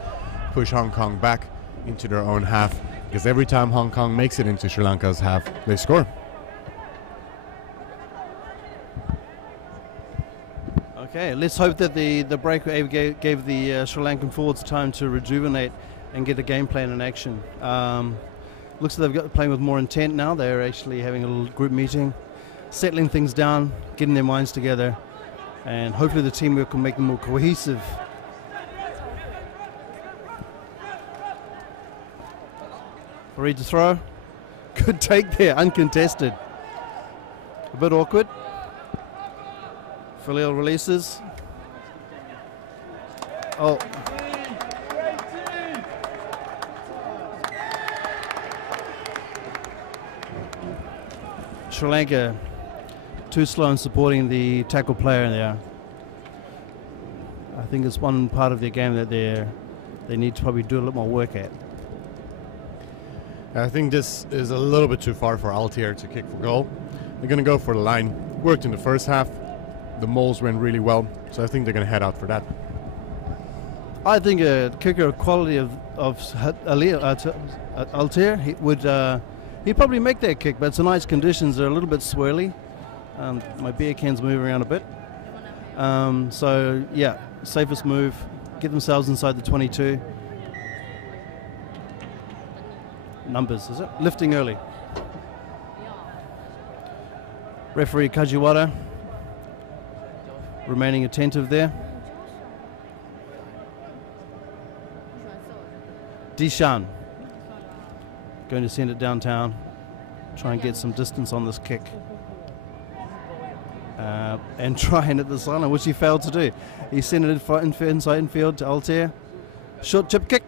Hong Kong back into their own half, because every time Hong Kong makes it into Sri Lanka's half, they score. Okay, let's hope that the break gave the Sri Lankan forwards time to rejuvenate and get a game plan in action. Looks like they've got playing with more intent now. They're actually having a little group meeting, settling things down, getting their minds together, and hopefully the teamwork will make them more cohesive. Ready to throw. Good take there, uncontested. A bit awkward. Filial releases. Oh. Sri Lanka too slow in supporting the tackle player there. I think it's one part of their game that they need to probably do a little more work at. I think this is a little bit too far for Altier to kick for goal. They're going to go for the line. Worked in the first half. The moles went really well, so I think they're going to head out for that. I think a kicker of quality of Altier, he'd probably make that kick, but tonight's conditions are a little bit swirly. My beer can's moving around a bit. So, yeah, safest move. Get themselves inside the 22. Numbers, is it? Lifting early. Referee Kajiwara remaining attentive there. Dishan going to send it downtown. Try and get some distance on this kick. And try and hit the sideline, which he failed to do. He sent it inside infield to Altier. Short chip kick.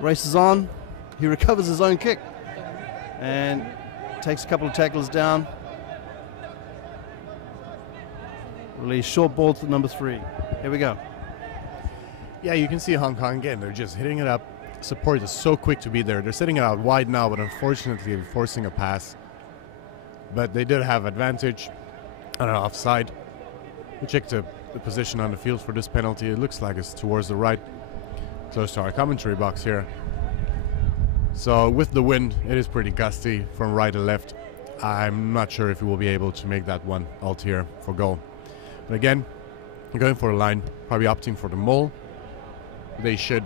Races on. He recovers his own kick and takes a couple of tackles down. Release short ball to number 3. Here we go. Yeah, you can see Hong Kong again. They're just hitting it up. Support is so quick to be there. They're setting it out wide now, but unfortunately forcing a pass. But they did have advantage on an offside. We checked the position on the field for this penalty. It looks like it's towards the right, close to our commentary box here. So with the wind, it is pretty gusty from right to left. I'm not sure if we will be able to make that one Altier for goal. But again, going for a line, probably opting for the mole. They should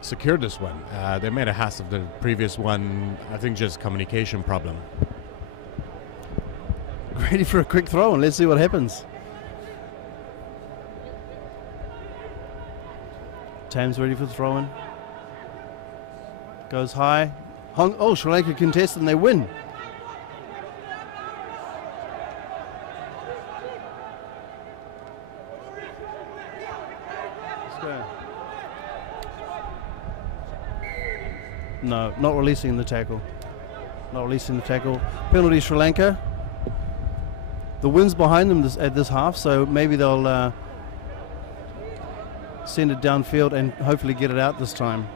secured this one. They made a hass of the previous one. I think just communication problem. Ready for a quick throw, and let's see what happens. Tam's ready for the throw-in. Goes high. Oh, Sri Lanka contest, and they win. Let's go. No, not releasing the tackle. Not releasing the tackle. Penalty Sri Lanka. The wind's behind them at this half, so maybe they'll send it downfield and hopefully get it out this time.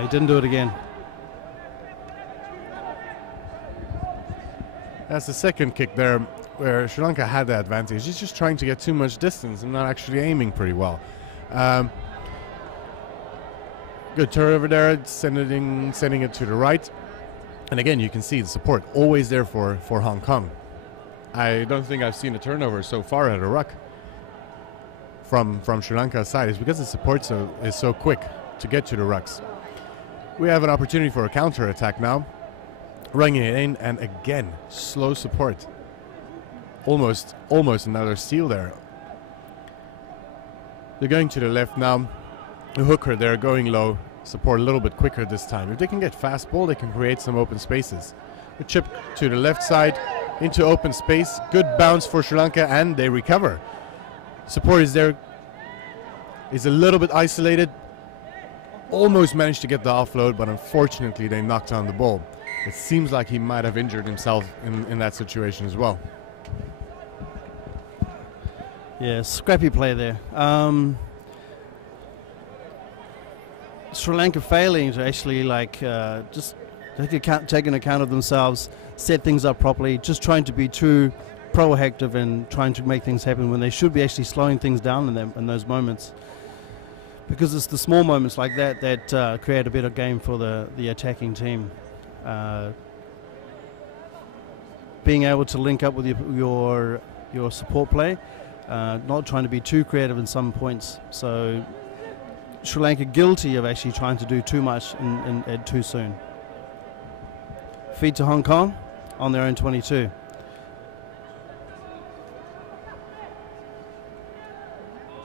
He didn't do it again. That's the second kick there where Sri Lanka had the advantage. He's just trying to get too much distance and not actually aiming pretty well. Good turnover there, sending it to the right. And again, you can see the support always there for Hong Kong. I don't think I've seen a turnover so far at a ruck from Sri Lanka's side. It's because the support is so quick to get to the rucks. We have an opportunity for a counter attack now. Running it in, and again, slow support. Almost another steal there. They're going to the left now. The hooker there going low. Support a little bit quicker this time. If they can get fast ball, they can create some open spaces. The chip to the left side into open space. Good bounce for Sri Lanka, and they recover. Support is there. Is a little bit isolated. Almost managed to get the offload, but unfortunately they knocked on the ball. It seems like he might have injured himself in that situation as well. Yeah, scrappy play there. Sri Lanka failing to actually just take an account of themselves, set things up properly, just trying to be too proactive and trying to make things happen when they should be actually slowing things down in those moments. Because it's the small moments like that create a better game for the attacking team. Being able to link up with your support play, not trying to be too creative in some points. So Sri Lanka guilty of actually trying to do too much and too soon. Feed to Hong Kong on their own 22.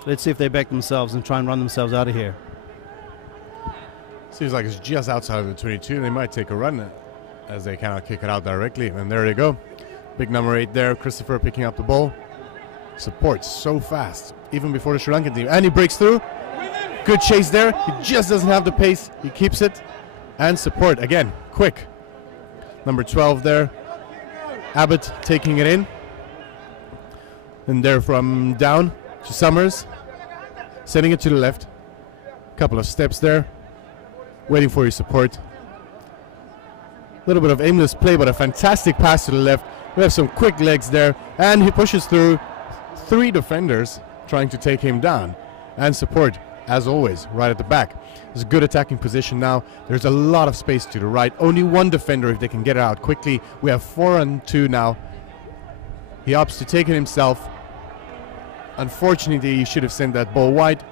Let's see if they back themselves and try and run themselves out of here. Seems like it's just outside of the 22. They might take a run as they cannot kick it out directly. And there they go. Big number 8 there. Christopher picking up the ball. Support so fast, even before the Sri Lankan team. And he breaks through. Good chase there. He just doesn't have the pace. He keeps it. And support again, quick. Number 12 there. Abbott taking it in. And there from down to Summers. Sending it to the left. Couple of steps there. Waiting for your support. A little bit of aimless play, but a fantastic pass to the left. We have some quick legs there. And he pushes through 3 defenders trying to take him down. And support, as always, right at the back. There's a good attacking position now. There's a lot of space to the right. Only 1 defender if they can get it out quickly. We have 4-on-2 now. He opts to take it himself. Unfortunately, he should have sent that ball wide.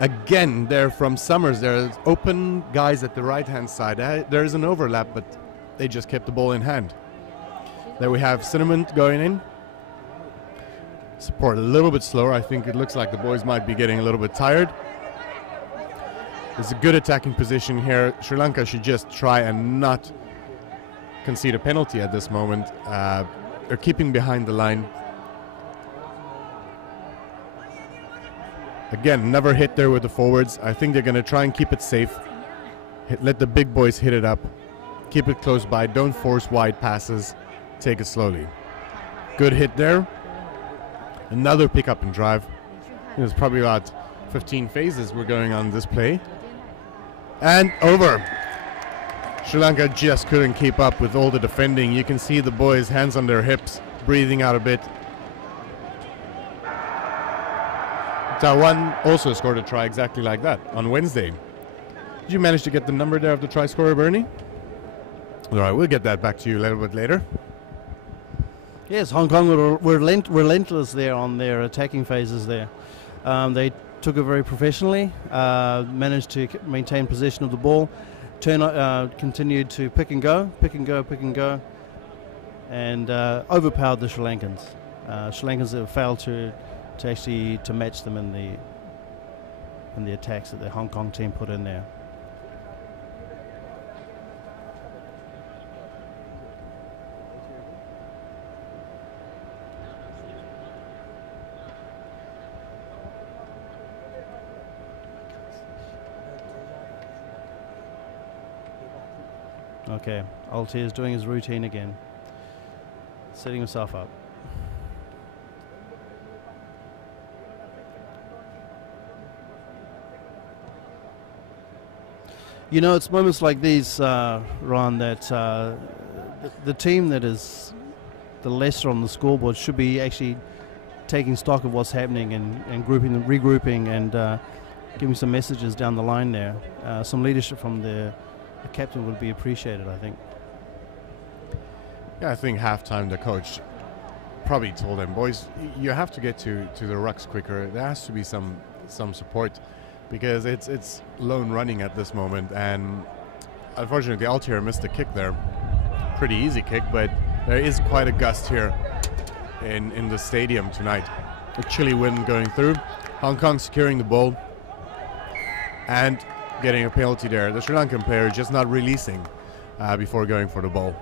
Again, there from Summers. There's open guys at the right-hand side. There's an overlap, but they just kept the ball in hand. There we have Cinnamon going in. Support a little bit slower. I think it looks like the boys might be getting a little bit tired. It's a good attacking position here. Sri Lanka should just try and not concede a penalty at this moment. They're keeping behind the line. Again, never hit there with the forwards. I think they're going to try and keep it safe. Let the big boys hit it up. Keep it close by. Don't force wide passes. Take it slowly. Good hit there. Another pick up and drive. There's probably about 15 phases we're going on this play. And over. Sri Lanka just couldn't keep up with all the defending. You can see the boys, hands on their hips, breathing out a bit. Taiwan also scored a try exactly like that on Wednesday. Did you manage to get the number there of the try scorer, Bernie? All right, we'll get that back to you a little bit later. Yes, Hong Kong were relentless there on their attacking phases there. They took it very professionally, managed to maintain possession of the ball, continued to pick and go, and overpowered the Sri Lankans. Sri Lankans have failed to actually match them in the attacks that the Hong Kong team put in there. Okay, Altair is doing his routine again, setting himself up. You know, it's moments like these, Ron, that the team that is the lesser on the scoreboard should be actually taking stock of what's happening and regrouping and giving some messages down the line there. Some leadership from the captain would be appreciated, I think. Yeah, I think halftime the coach probably told them, boys, you have to get to the rucks quicker. There has to be some support because it's lone running at this moment, and unfortunately Altair missed the kick there. Pretty easy kick, but there is quite a gust here in the stadium tonight. A chilly wind going through. Hong Kong securing the ball and getting a penalty there. The Sri Lankan player just not releasing before going for the ball.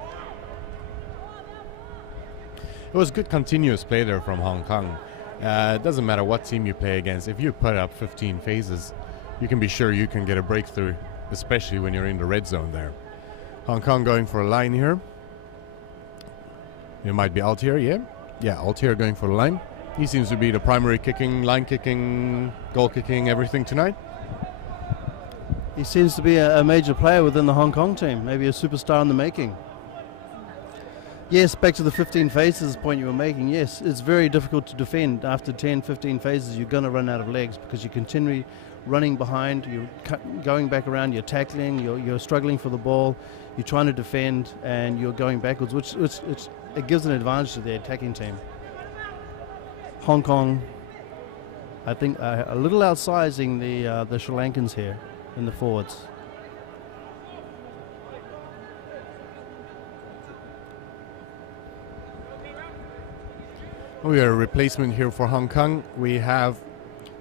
It was good continuous play there from Hong Kong. It doesn't matter what team you play against. If you put up 15 phases, you can be sure you can get a breakthrough, especially when you're in the red zone there. Hong Kong going for a line here. It might be Altair, yeah. Yeah, Altair going for the line. He seems to be the primary kicking, line kicking, goal kicking, everything tonight. He seems to be a major player within the Hong Kong team, maybe a superstar in the making. Yes, back to the 15 phases point you were making, yes, it's very difficult to defend. After 10, 15 phases, you're going to run out of legs because you continually running behind, you're going back around, you're tackling, you're struggling for the ball, you're trying to defend, and you're going backwards, which it gives an advantage to the attacking team. Hong Kong, I think, a little outsizing the Sri Lankans here in the forwards. We are a replacement here for Hong Kong. We have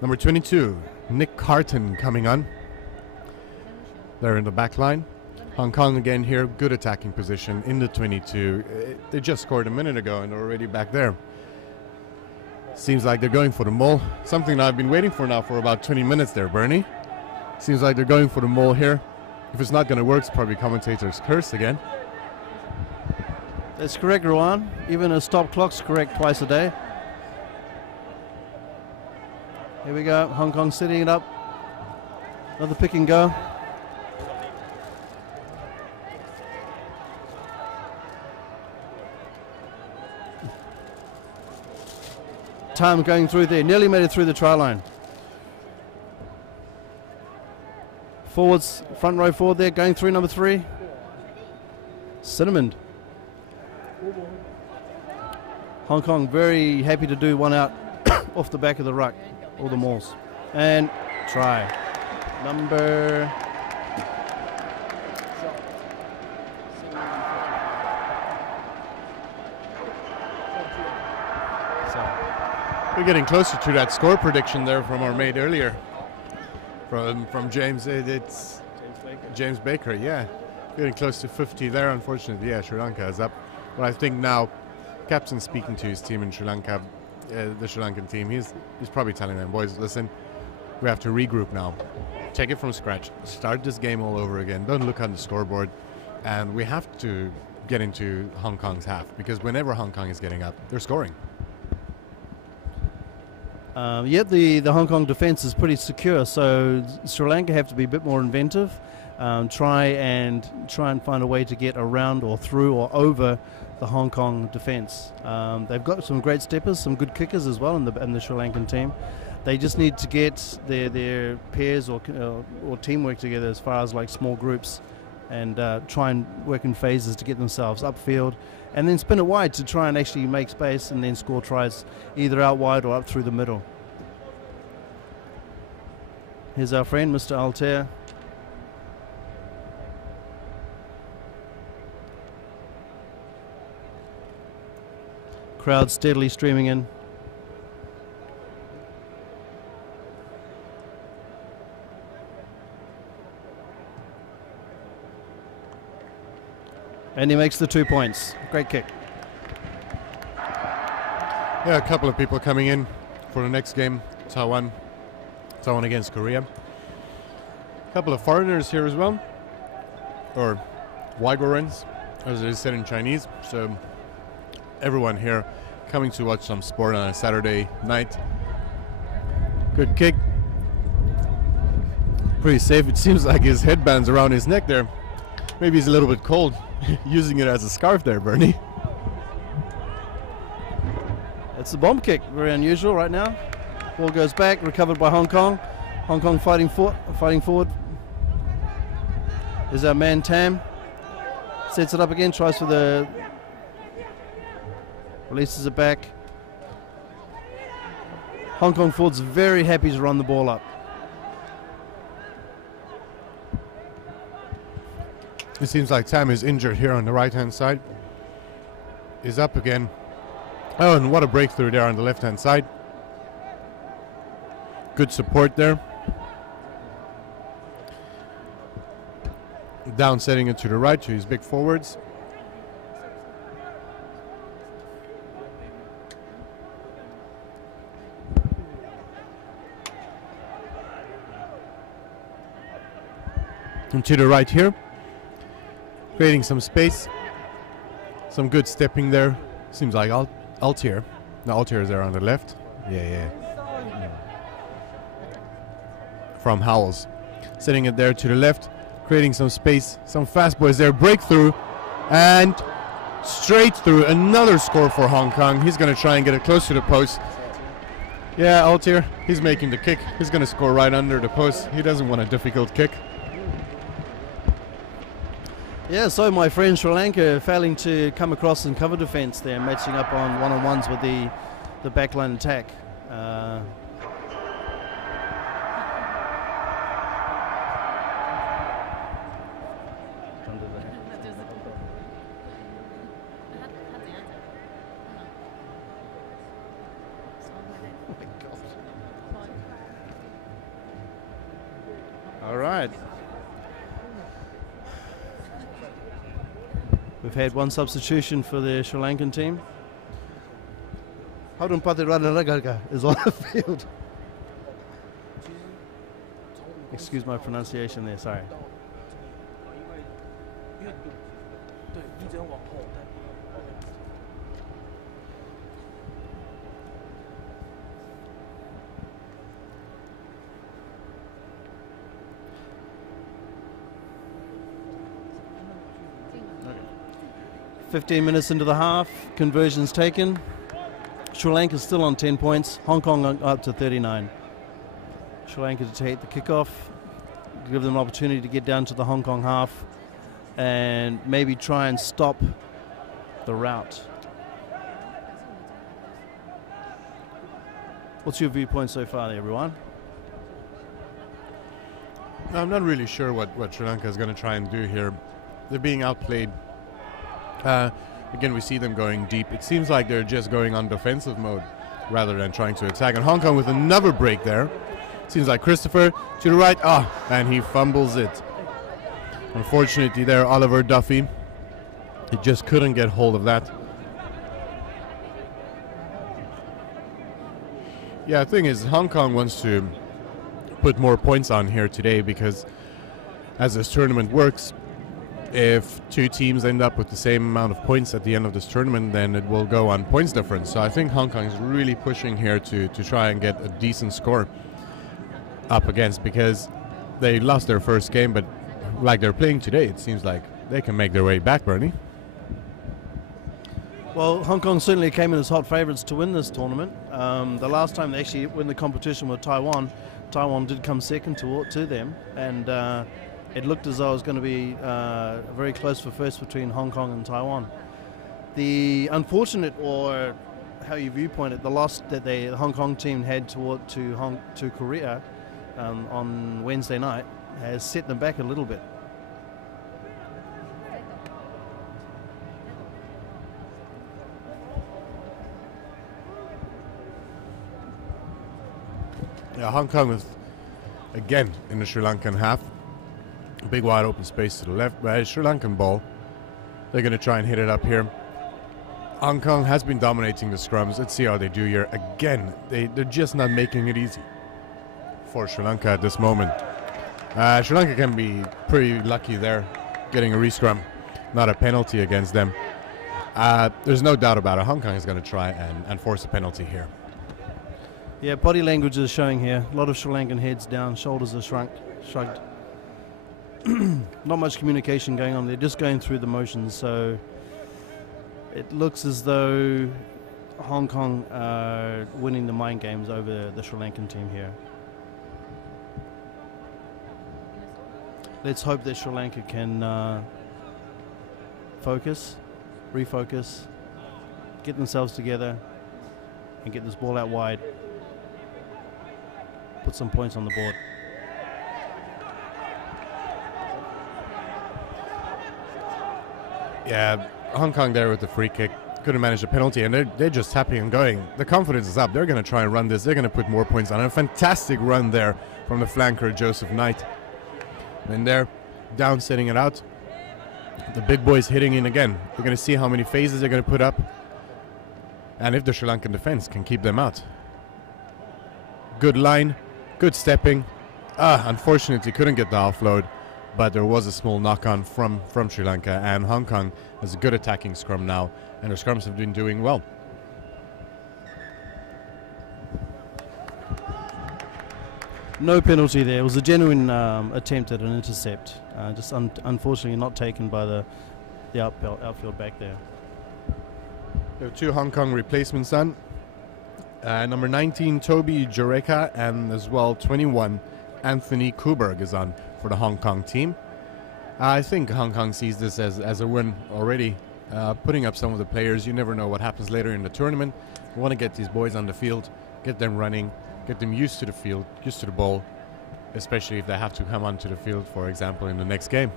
number 22, Nick Carton, coming on. They're in the back line. Hong Kong again here, good attacking position in the 22. They just scored a minute ago and they're already back there. Seems like they're going for the maul. Something that I've been waiting for now for about 20 minutes there, Bernie. Seems like they're going for the maul here. If it's not going to work, it's probably commentator's curse again. That's correct, Rowan. Even a stop clock's correct twice a day. Here we go, Hong Kong setting it up. Another pick and go. Time going through there, nearly made it through the try line. Forwards, front row forward there, going through number 3. Cinnamon. Hong Kong very happy to do one out off the back of the ruck, all the mauls. And try. Number... We're getting closer to that score prediction there from our mate earlier. From James, it's James Baker, yeah. Getting close to 50 there, unfortunately. Yeah, Sri Lanka is up. But I think now, captain speaking to his team in Sri Lanka, the Sri Lankan team, he's probably telling them, boys, listen, we have to regroup now. Take it from scratch. Start this game all over again. Don't look on the scoreboard. And we have to get into Hong Kong's half, because whenever Hong Kong is getting up, they're scoring. Yet the Hong Kong defence is pretty secure, so Sri Lanka have to be a bit more inventive, try and find a way to get around or through or over the Hong Kong defence. They've got some great steppers, some good kickers as well in the Sri Lankan team. They just need to get their pairs or teamwork together as far as like small groups, and try and work in phases to get themselves upfield and then spin it wide to try and actually make space and then score tries either out wide or up through the middle. Here's our friend, Mr. Altair. Crowd steadily streaming in. And he makes the 2 points. Great kick. Yeah, a couple of people coming in for the next game. Taiwan against Korea. A couple of foreigners here as well. Or Waigorens, as it is said in Chinese. So everyone here coming to watch some sport on a Saturday night. Good kick. Pretty safe. It seems like his headband's around his neck there. Maybe he's a little bit cold. Using it as a scarf there, Bernie. It's a bomb kick. Very unusual right now. Ball goes back, recovered by Hong Kong. Hong Kong fighting forward. There's our man Tam. Sets it up again, tries for the... Releases it back. Hong Kong forwards very happy to run the ball up. It seems like Tam is injured here on the right-hand side. Is up again. Oh, and what a breakthrough there on the left-hand side. Good support there. Down setting it to the right to his big forwards. And to the right here. Creating some space. Some good stepping there. Seems like Altair. No, Altair is there on the left. Yeah. From Howells. Setting it there to the left. Creating some space. Some fast boys there. Breakthrough. And straight through. Another score for Hong Kong. He's going to try and get it close to the post. Yeah, Altair. He's making the kick. He's going to score right under the post. He doesn't want a difficult kick. Yeah, so my friend Sri Lanka failing to come across and cover defence there, matching up on one-on-ones with the backline attack. All right. We've had one substitution for the Sri Lankan team. Harumpati Radharagaga is on the field. Excuse my pronunciation there, sorry. Okay. 15 minutes into the half, conversions taken. Sri Lanka still on 10 points, Hong Kong up to 39. Sri Lanka to take the kickoff, give them an opportunity to get down to the Hong Kong half and maybe try and stop the rout. What's your viewpoint so far there, everyone? I'm not really sure what Sri Lanka is going to try and do here. They're being outplayed. Again, we see them going deep. It seems like they're just going on defensive mode rather than trying to attack. And Hong Kong with another break there. Seems like Christopher to the right. And he fumbles it. Unfortunately there, Oliver Duffy. He just couldn't get hold of that. Yeah, the thing is, Hong Kong wants to put more points on here today because as this tournament works, if two teams end up with the same amount of points at the end of this tournament, then it will go on points difference. So I think Hong Kong is really pushing here to try and get a decent score up against, because they lost their first game, but like they're playing today, it seems like they can make their way back, Bernie. Well, Hong Kong certainly came in as hot favourites to win this tournament. The last time they actually won the competition with Taiwan, Taiwan did come second to them, and it looked as though it was going to be very close for first between Hong Kong and Taiwan. The unfortunate, or how you viewpoint it, the loss that the Hong Kong team had to Korea on Wednesday night has set them back a little bit. Yeah, Hong Kong was again in the Sri Lankan half. Big wide open space to the left, but Sri Lankan ball. They're going to try and hit it up here. Hong Kong has been dominating the scrums. Let's see how they do here. Again, they're just not making it easy for Sri Lanka at this moment. Sri Lanka can be pretty lucky there, getting a re-scrum, not a penalty against them. There's no doubt about it. Hong Kong is going to try and force a penalty here. Yeah, body language is showing here. A lot of Sri Lankan heads down, shoulders are shrugged. Not much communication going on. They're just going through the motions, so it looks as though Hong Kong are winning the mind games over the Sri Lankan team here. Let's hope that Sri Lanka can refocus, get themselves together, and get this ball out wide. Put some points on the board. Yeah, Hong Kong there with the free kick. Couldn't manage the penalty, and they're just happy and going. The confidence is up. They're going to try and run this. They're going to put more points on it. A fantastic run there from the flanker, Joseph Knight. And they're down, setting it out. The big boys hitting in again. We're going to see how many phases they're going to put up, and if the Sri Lankan defense can keep them out. Good line, good stepping. Unfortunately, couldn't get the offload, but there was a small knock-on from Sri Lanka, and Hong Kong has a good attacking scrum now, and their scrums have been doing well. No penalty there. It was a genuine attempt at an intercept. Just unfortunately not taken by the outfield back there. There are two Hong Kong replacements on. Number 19, Toby Jureka, and as well 21, Anthony Kuberg is on for the Hong Kong team. I think Hong Kong sees this as a win already. Putting up some of the players, you never know what happens later in the tournament. We want to get these boys on the field, get them running, get them used to the field, used to the ball, especially if they have to come onto the field, for example, in the next game.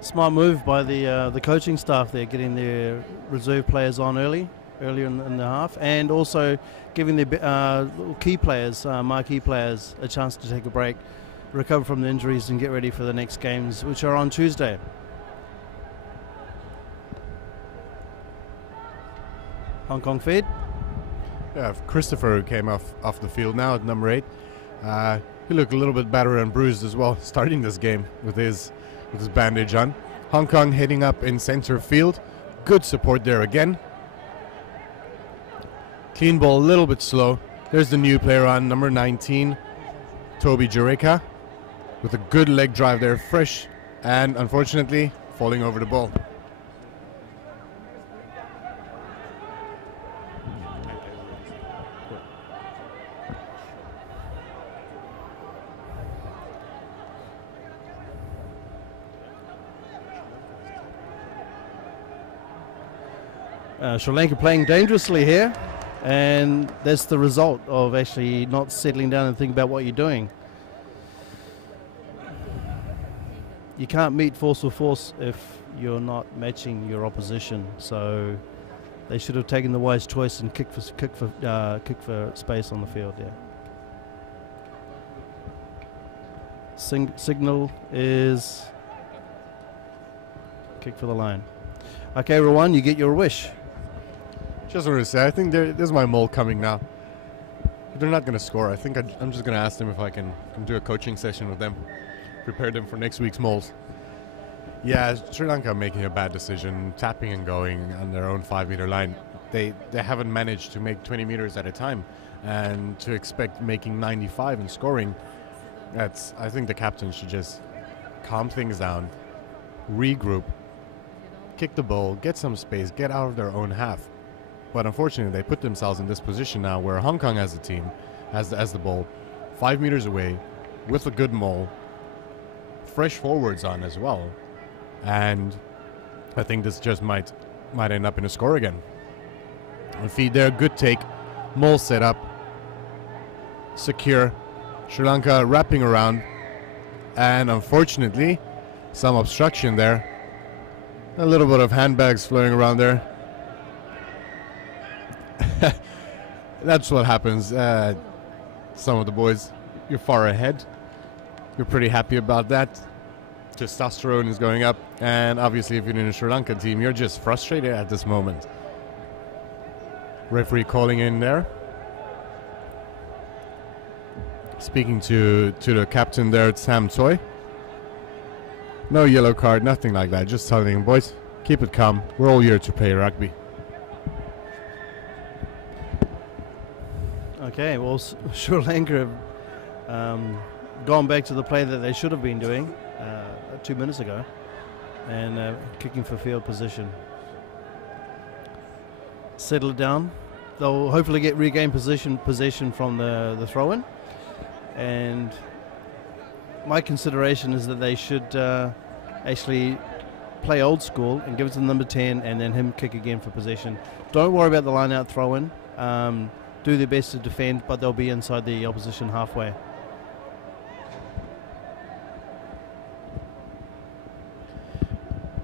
Smart move by the coaching staff there, getting their reserve players on earlier in the half, and also giving their key players, marquee players, a chance to take a break, recover from the injuries, and get ready for the next games, which are on Tuesday. Hong Kong feed. Yeah, Christopher, who came off the field now at number 8. He looked a little bit battered and bruised as well, starting this game with his bandage on. Hong Kong heading up in center field. Good support there again. Clean ball, a little bit slow. There's the new player on, number 19, Toby Jureka, with a good leg drive there, fresh, and unfortunately falling over the ball. Sri Lanka playing dangerously here, and that's the result of actually not settling down and thinking about what you're doing. You can't meet force with force if you're not matching your opposition, so they should have taken the wise choice and kick for space on the field. Yeah. Signal is kick for the line. Okay, Rowan, you get your wish. Just wanted to say, I think there's my mole coming now. They're not going to score. I think I'm just going to ask them if I can do a coaching session with them, prepare them for next week's moles. Yeah, Sri Lanka making a bad decision, tapping and going on their own 5-meter line. They haven't managed to make 20 meters at a time, and to expect making 95 and scoring, I think the captain should just calm things down, regroup, kick the ball, get some space, get out of their own half. But unfortunately, they put themselves in this position now where Hong Kong as a team has the ball 5 meters away with a good maul, fresh forwards on as well. And I think this just might end up in a score again. And feed there, good take. Mole set up. Secure. Sri Lanka wrapping around. And unfortunately, some obstruction there. A little bit of handbags flowing around there. That's what happens. Some of the boys, you're far ahead. You're pretty happy about that. Testosterone is going up. And obviously, if you're in a Sri Lankan team, you're just frustrated at this moment. Referee calling in there. Speaking to the captain there, Sam Toy. No yellow card, nothing like that. Just telling him, boys, keep it calm. We're all here to play rugby. Okay, well, Sri Lanka have gone back to the play that they should have been doing 2 minutes ago, and kicking for field position. Settle it down. They'll hopefully regain possession from the throw-in, and my consideration is that they should actually play old school and give it to the number 10 and then him kick again for possession. Don't worry about the line-out throw-in. Do their best to defend, but they'll be inside the opposition halfway.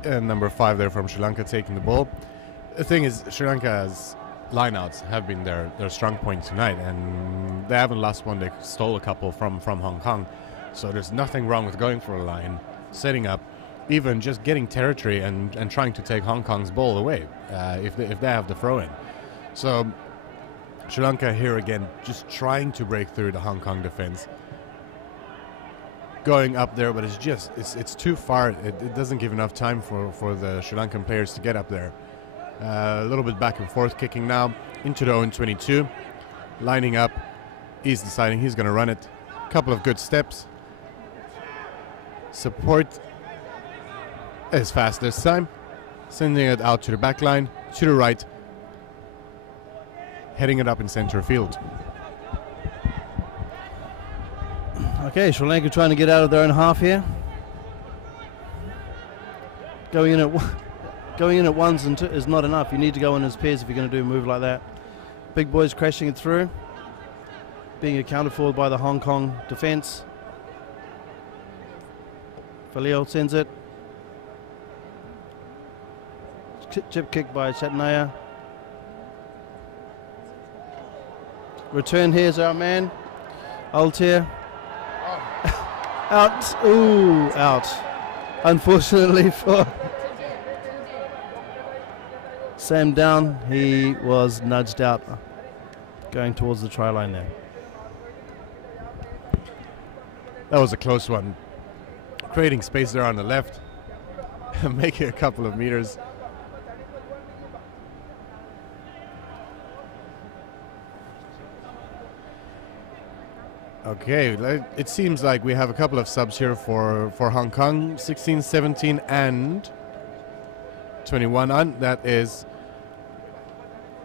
And number 5 there from Sri Lanka taking the ball. The thing is, Sri Lanka's lineouts have been their strong point tonight, and they haven't lost one. They stole a couple from Hong Kong, so there's nothing wrong with going for a line, setting up, even just getting territory and trying to take Hong Kong's ball away if they have the throw in. So Sri Lanka here again, just trying to break through the Hong Kong defense. Going up there, but it's too far. It doesn't give enough time for the Sri Lankan players to get up there. A little bit back and forth kicking now into the own 22. Lining up. He's deciding he's going to run it. Couple of good steps. Support is fast this time. Sending it out to the back line, to the right. Heading it up in center field. Okay, Sri Lanka trying to get out of their own half here. Going in at ones and two is not enough. You need to go in as pairs if you're going to do a move like that. Big boys crashing it through. Being accounted for by the Hong Kong defense. Falil sends it. Chip kick by Chatnaya. Return here's our man. Altair. Out. Ooh, out. Unfortunately for Sam Down, he was nudged out going towards the try line there. That was a close one. Creating space there on the left. Making a couple of meters. Okay, it seems like we have a couple of subs here for Hong Kong. 16, 17 and 21 on. That is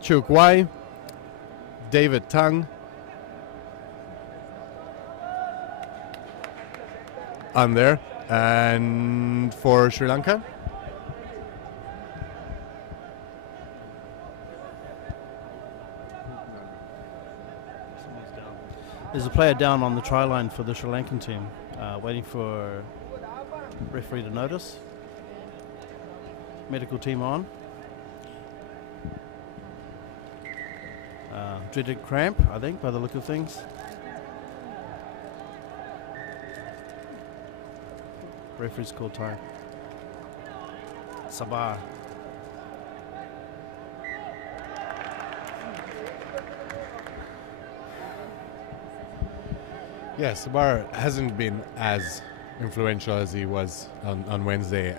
Chuk Wai, David Tang on there. And for Sri Lanka, there's a player down on the try line for the Sri Lankan team, waiting for referee to notice. Medical team on. Dreaded cramp, I think, by the look of things. Referee's called time. Sabah. yeah, Sabah hasn't been as influential as he was on Wednesday.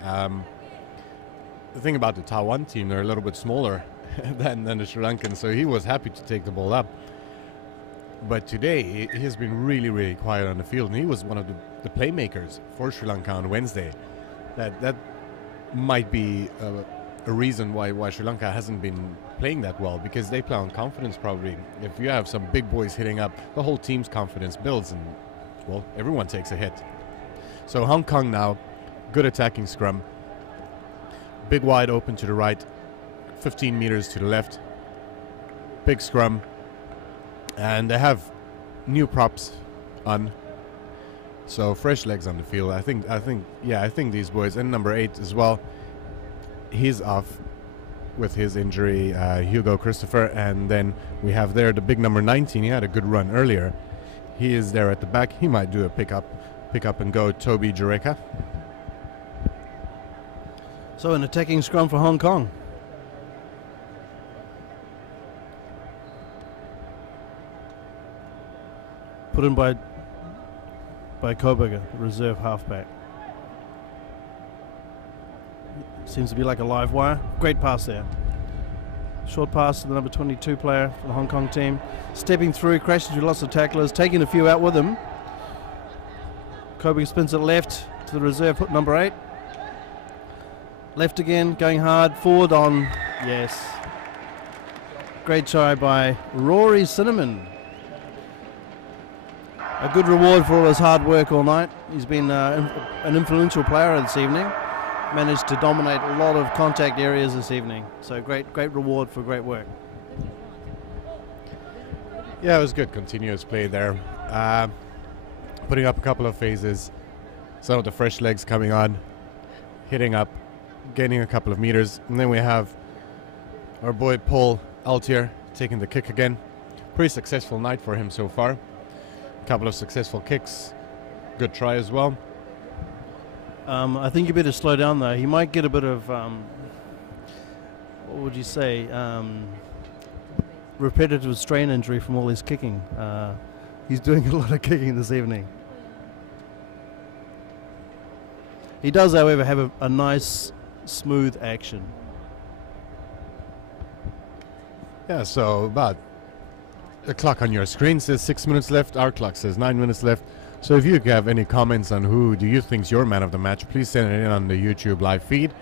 The thing about the Taiwan team, they're a little bit smaller than the Sri Lankan, so he was happy to take the ball up. But today, he has been really, really quiet on the field, and he was one of the playmakers for Sri Lanka on Wednesday. That might be a reason why Sri Lanka hasn't been playing that well, because they play on confidence probably. If you have some big boys hitting up, the whole team's confidence builds, and, well, everyone takes a hit. So Hong Kong now, good attacking scrum. big wide open to the right, 15 meters to the left, big scrum, and they have new props on, so fresh legs on the field. I think these boys, and number 8 as well, he's off with his injury, Hugo Christopher, and then we have there the big number 19. He had a good run earlier. He is there at the back. He might do a pick up and go, Toby Jureka. So an attacking scrum for Hong Kong. Put in by Koberger, reserve halfback. Seems to be like a live wire. Great pass there. Short pass to the number 22 player for the Hong Kong team. Stepping through, crashes through lots of tacklers, taking a few out with him. Koberger spins it left to the reserve foot number 8. Left again, going hard, forward on, yes. Great try by Rory Cinnamon. A good reward for all his hard work all night. He's been an influential player this evening. Managed to dominate a lot of contact areas this evening. So great reward for great work. Yeah, it was good continuous play there. Putting up a couple of phases. Some of the fresh legs coming on. Hitting up. Gaining a couple of meters. And then we have our boy Paul Altier taking the kick again. Pretty successful night for him so far. A couple of successful kicks. Good try as well. I think you better slow down though. He might get a bit of, what would you say, repetitive strain injury from all his kicking. He's doing a lot of kicking this evening. He does, however, have a nice, smooth action. Yeah, so about the clock on your screen says 6 minutes left. Our clock says 9 minutes left. So if you have any comments on who do you think's your man of the match, please send it in on the YouTube live feed,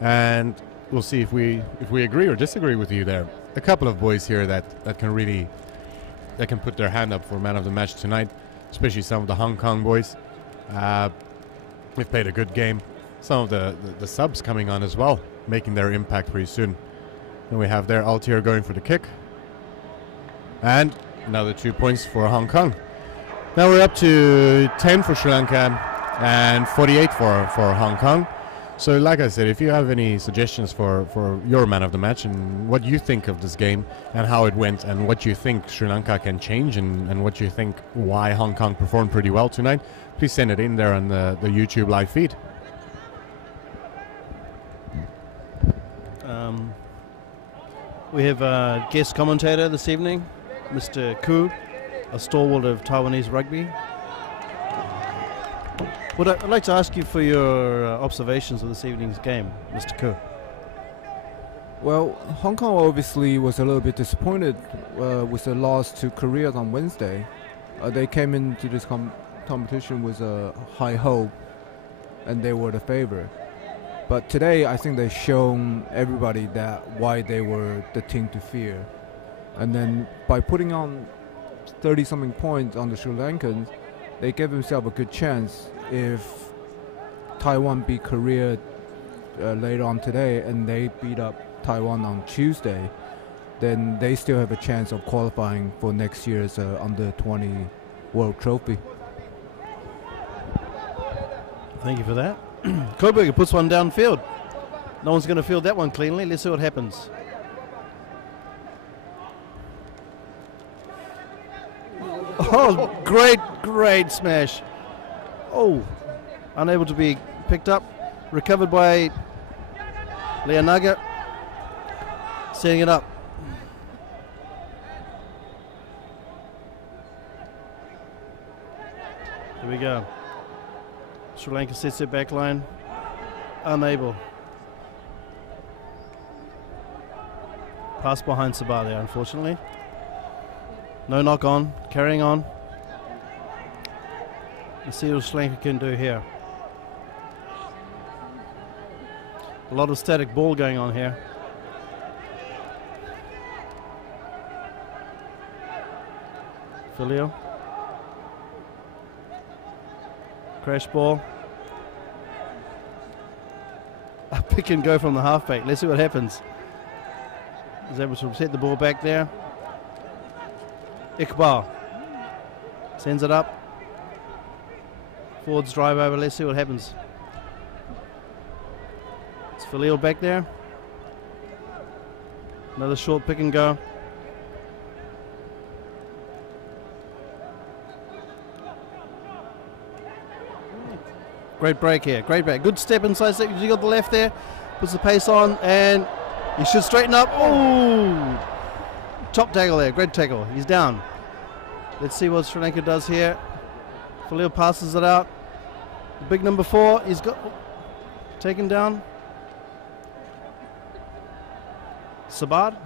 and we'll see if we agree or disagree with you there. A couple of boys here that can put their hand up for man of the match tonight, especially some of the Hong Kong boys. We've played a good game. Some of the subs coming on as well, making their impact pretty soon. And we have there Altier going for the kick, and another 2 points for Hong Kong. Now we're up to 10 for Sri Lanka and 48 for Hong Kong. So like I said, if you have any suggestions for your man of the match and what you think of this game and how it went and what you think Sri Lanka can change and what you think why Hong Kong performed pretty well tonight, please send it in there on the YouTube live feed. We have a guest commentator this evening, Mr. Koo, a stalwart of Taiwanese rugby. I'd like to ask you for your observations of this evening's game, Mr. Koo. Well, Hong Kong obviously was a little bit disappointed with the loss to Korea on Wednesday. They came into this competition with a high hope, and they were the favorite. But today, I think they've shown everybody that why they were the team to fear. And then by putting on 30-something points on the Sri Lankans, they gave themselves a good chance. If Taiwan beat Korea later on today and they beat up Taiwan on Tuesday, then they still have a chance of qualifying for next year's Under-20 World Trophy. Thank you for that. Koberger puts one downfield. No one's going to field that one cleanly. Let's see what happens. Oh, great smash. Oh, unable to be picked up. Recovered by Leonaga. Setting it up. Here we go. Sri Lanka sets their back line. Unable. Pass behind Sabah there, unfortunately. No knock on. Carrying on. Let's see what Sri Lanka can do here. A lot of static ball going on here. Filio. Crash ball. a pick and go from the halfback. Let's see what happens. He's able to set the ball back there. Iqbal sends it up. Forwards drive over. Let's see what happens. It's Falil back there. Another short pick and go. Great break here. Great break. Good step inside. You got the left there. Puts the pace on and he should straighten up. Oh! Top tackle there. Great tackle. He's down. Let's see what Sri Lanka does here. Falil passes it out. Big number 4. He's got taken down. Sabad.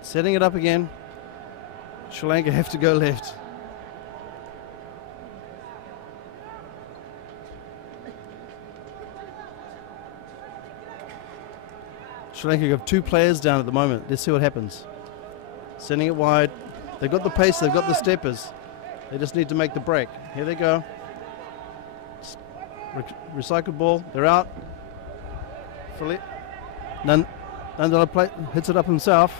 Setting it up again. Sri Lanka have to go left. Sri Lanka have 2 players down at the moment. Let's see what happens. Sending it wide. They've got the pace, they've got the steppers. They just need to make the break. Here they go. Recycled ball. They're out. Nandala hits it up himself.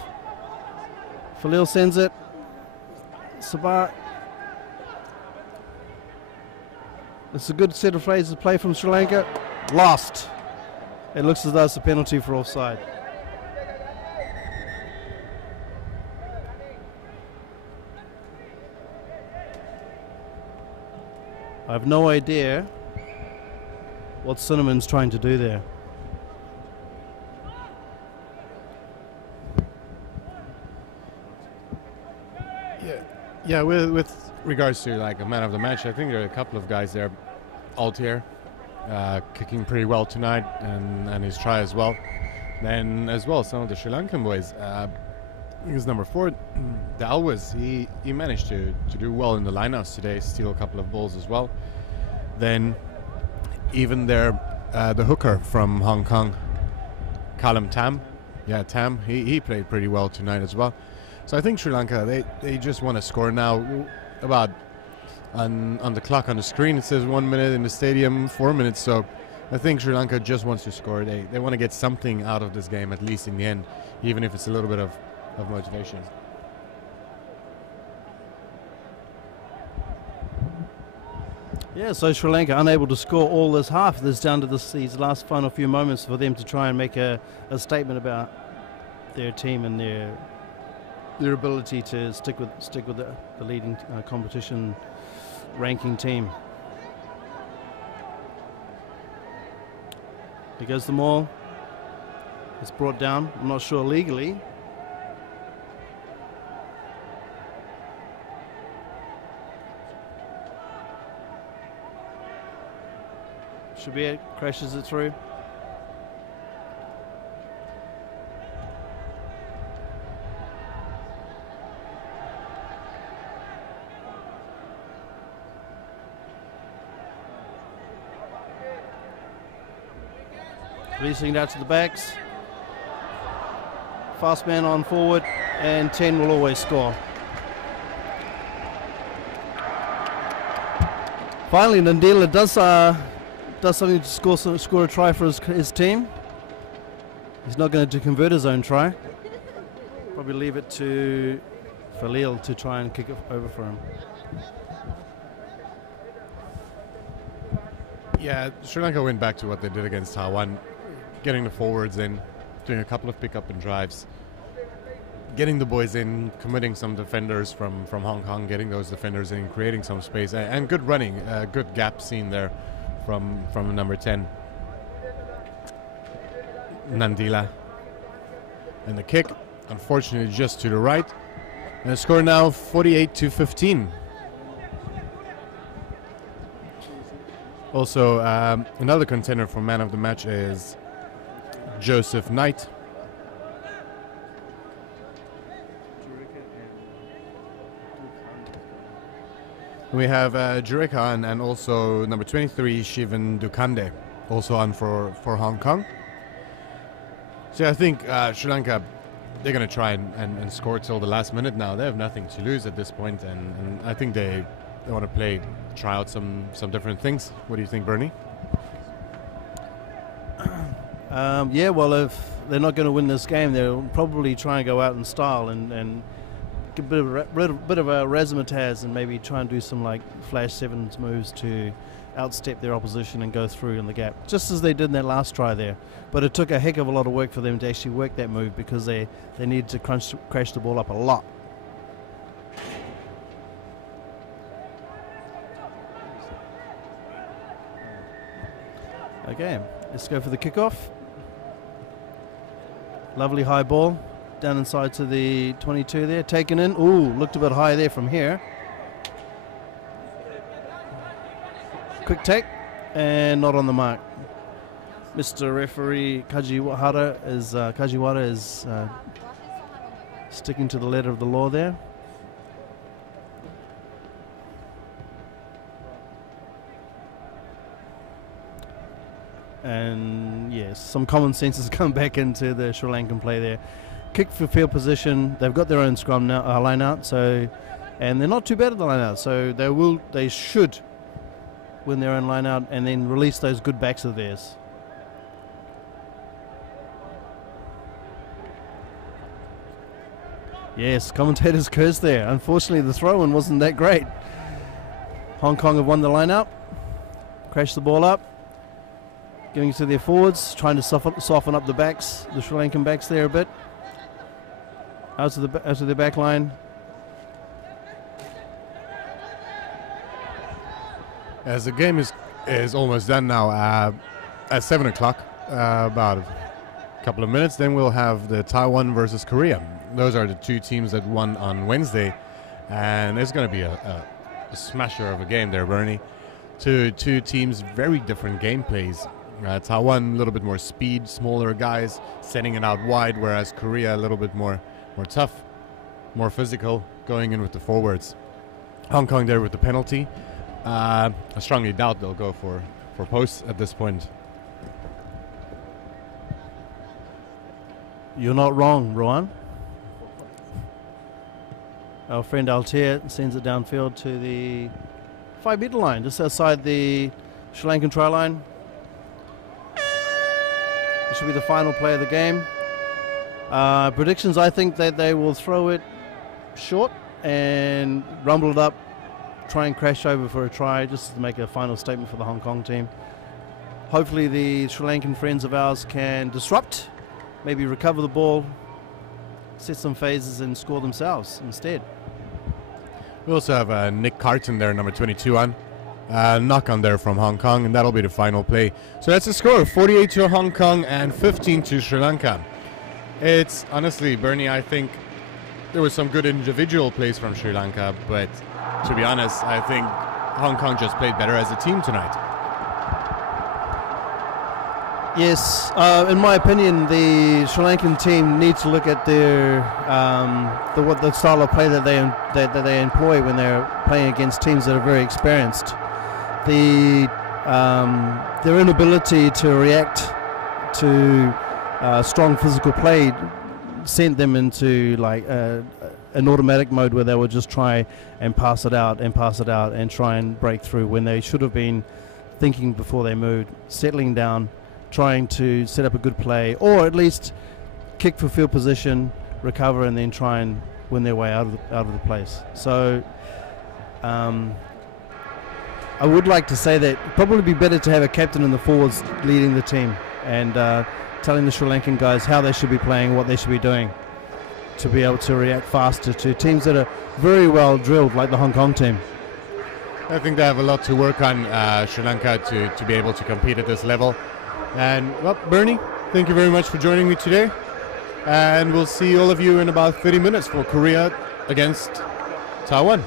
Falil sends it. Sabah. It's a good set of phrases play from Sri Lanka. Lost. It looks as though it's a penalty for offside. I have no idea what Cinnamon's trying to do there. Yeah. With regards to like a man of the match, I think there are a couple of guys there. Altier, kicking pretty well tonight, and his try as well. Then as well some of the Sri Lankan boys. He was number 4, the Alwas. He managed to do well in the lineouts today, steal a couple of balls as well. Then even there, the hooker from Hong Kong, Kalam Tam. Yeah, Tam. He played pretty well tonight as well. So I think Sri Lanka, they just want to score now. About on the clock on the screen it says 1 minute, in the stadium 4 minutes. So I think Sri Lanka just wants to score. They want to get something out of this game, at least in the end, even if it's a little bit of motivation. Yeah, so Sri Lanka unable to score all this half. This down to these last final few moments for them to try and make a statement about their team and their ability to stick with the leading competition ranking team. Here goes the maul. It's brought down. I'm not sure legally. Should be it. Crashes it through. Releasing it out to the backs. Fast man on forward, and 10 will always score. Finally, Nandila does something to score a try for his team. He's not going to convert his own try. Probably leave it to Falil to try and kick it over for him. Yeah, Sri Lanka went back to what they did against Taiwan, getting the forwards in, doing a couple of pick-up and drives, getting the boys in, committing some defenders from Hong Kong, getting those defenders in, creating some space, and good running, good gap seen there from number 10, Nandila. And the kick, unfortunately, just to the right. And the score now 48-15. Also, another contender for man of the match is Joseph Knight. We have Jureka and also number 23, Shivan Dukande, also on for Hong Kong. So I think Sri Lanka, they're going to try and score till the last minute now. They have nothing to lose at this point, and I think they want to try out some different things. What do you think, Bernie? Yeah, well, if they're not going to win this game, they'll probably try and go out in style and get a bit of a razzmatazz and maybe try and do some like flash sevens moves to outstep their opposition and go through in the gap, just as they did in that last try there. But it took a heck of a lot of work for them to actually work that move because they needed to crash the ball up a lot. Okay, let's go for the kickoff. Lovely high ball down inside to the 22 there, taken in. Ooh, looked a bit high there from here. Quick take and not on the mark. Mr. Referee Kajiwara is sticking to the letter of the law there. And yes, some common sense has come back into the Sri Lankan play there. Kick for field position. They've got their own scrum now, line out, so, and they're not too bad at the line out, so they should win their own line out and then release those good backs of theirs. Yes, commentators curse there. Unfortunately, the throw-in wasn't that great. Hong Kong have won the line out, crashed the ball up, giving it to their forwards, trying to soften up the backs, the Sri Lankan backs there a bit. Out to the back line. As the game is almost done now, at 7 o'clock, about a couple of minutes, then we'll have the Taiwan versus Korea. Those are the two teams that won on Wednesday, and it's going to be a smasher of a game there, Bernie. Two teams, very different gameplays. Taiwan, a little bit more speed, smaller guys, sending it out wide, whereas Korea, a little bit more tough, more physical, going in with the forwards. Hong Kong there with the penalty. I strongly doubt they'll go for posts at this point. You're not wrong, Rowan. Our friend Altair sends it downfield to the 5-meter line, just outside the Sri Lankan try line. This should be the final play of the game. Predictions, I think that they will throw it short and rumble it up, try and crash over for a try, just to make a final statement for the Hong Kong team. Hopefully the Sri Lankan friends of ours can disrupt, maybe recover the ball, set some phases and score themselves instead. We also have Nick Carton there, number 22 on. Knock on there from Hong Kong, and that'll be the final play. So that's the score, 48 to Hong Kong and 15 to Sri Lanka. It's honestly, Bernie, I think there was some good individual plays from Sri Lanka, but to be honest, I think Hong Kong just played better as a team tonight. Yes, in my opinion, the Sri Lankan team needs to look at their the style of play that they employ when they're playing against teams that are very experienced. Their inability to react to strong physical play sent them into like an automatic mode where they would just try and pass it out and try and break through when they should have been thinking before they moved, settling down, trying to set up a good play, or at least kick for field position, recover, and then try and win their way out of the place. So I would like to say that it'd probably be better to have a captain in the forwards leading the team and telling the Sri Lankan guys how they should be playing, what they should be doing, to be able to react faster to teams that are very well drilled, like the Hong Kong team. I think they have a lot to work on, Sri Lanka, to be able to compete at this level. And, well, Bernie, thank you very much for joining me today. And we'll see all of you in about 30 minutes for Korea against Taiwan.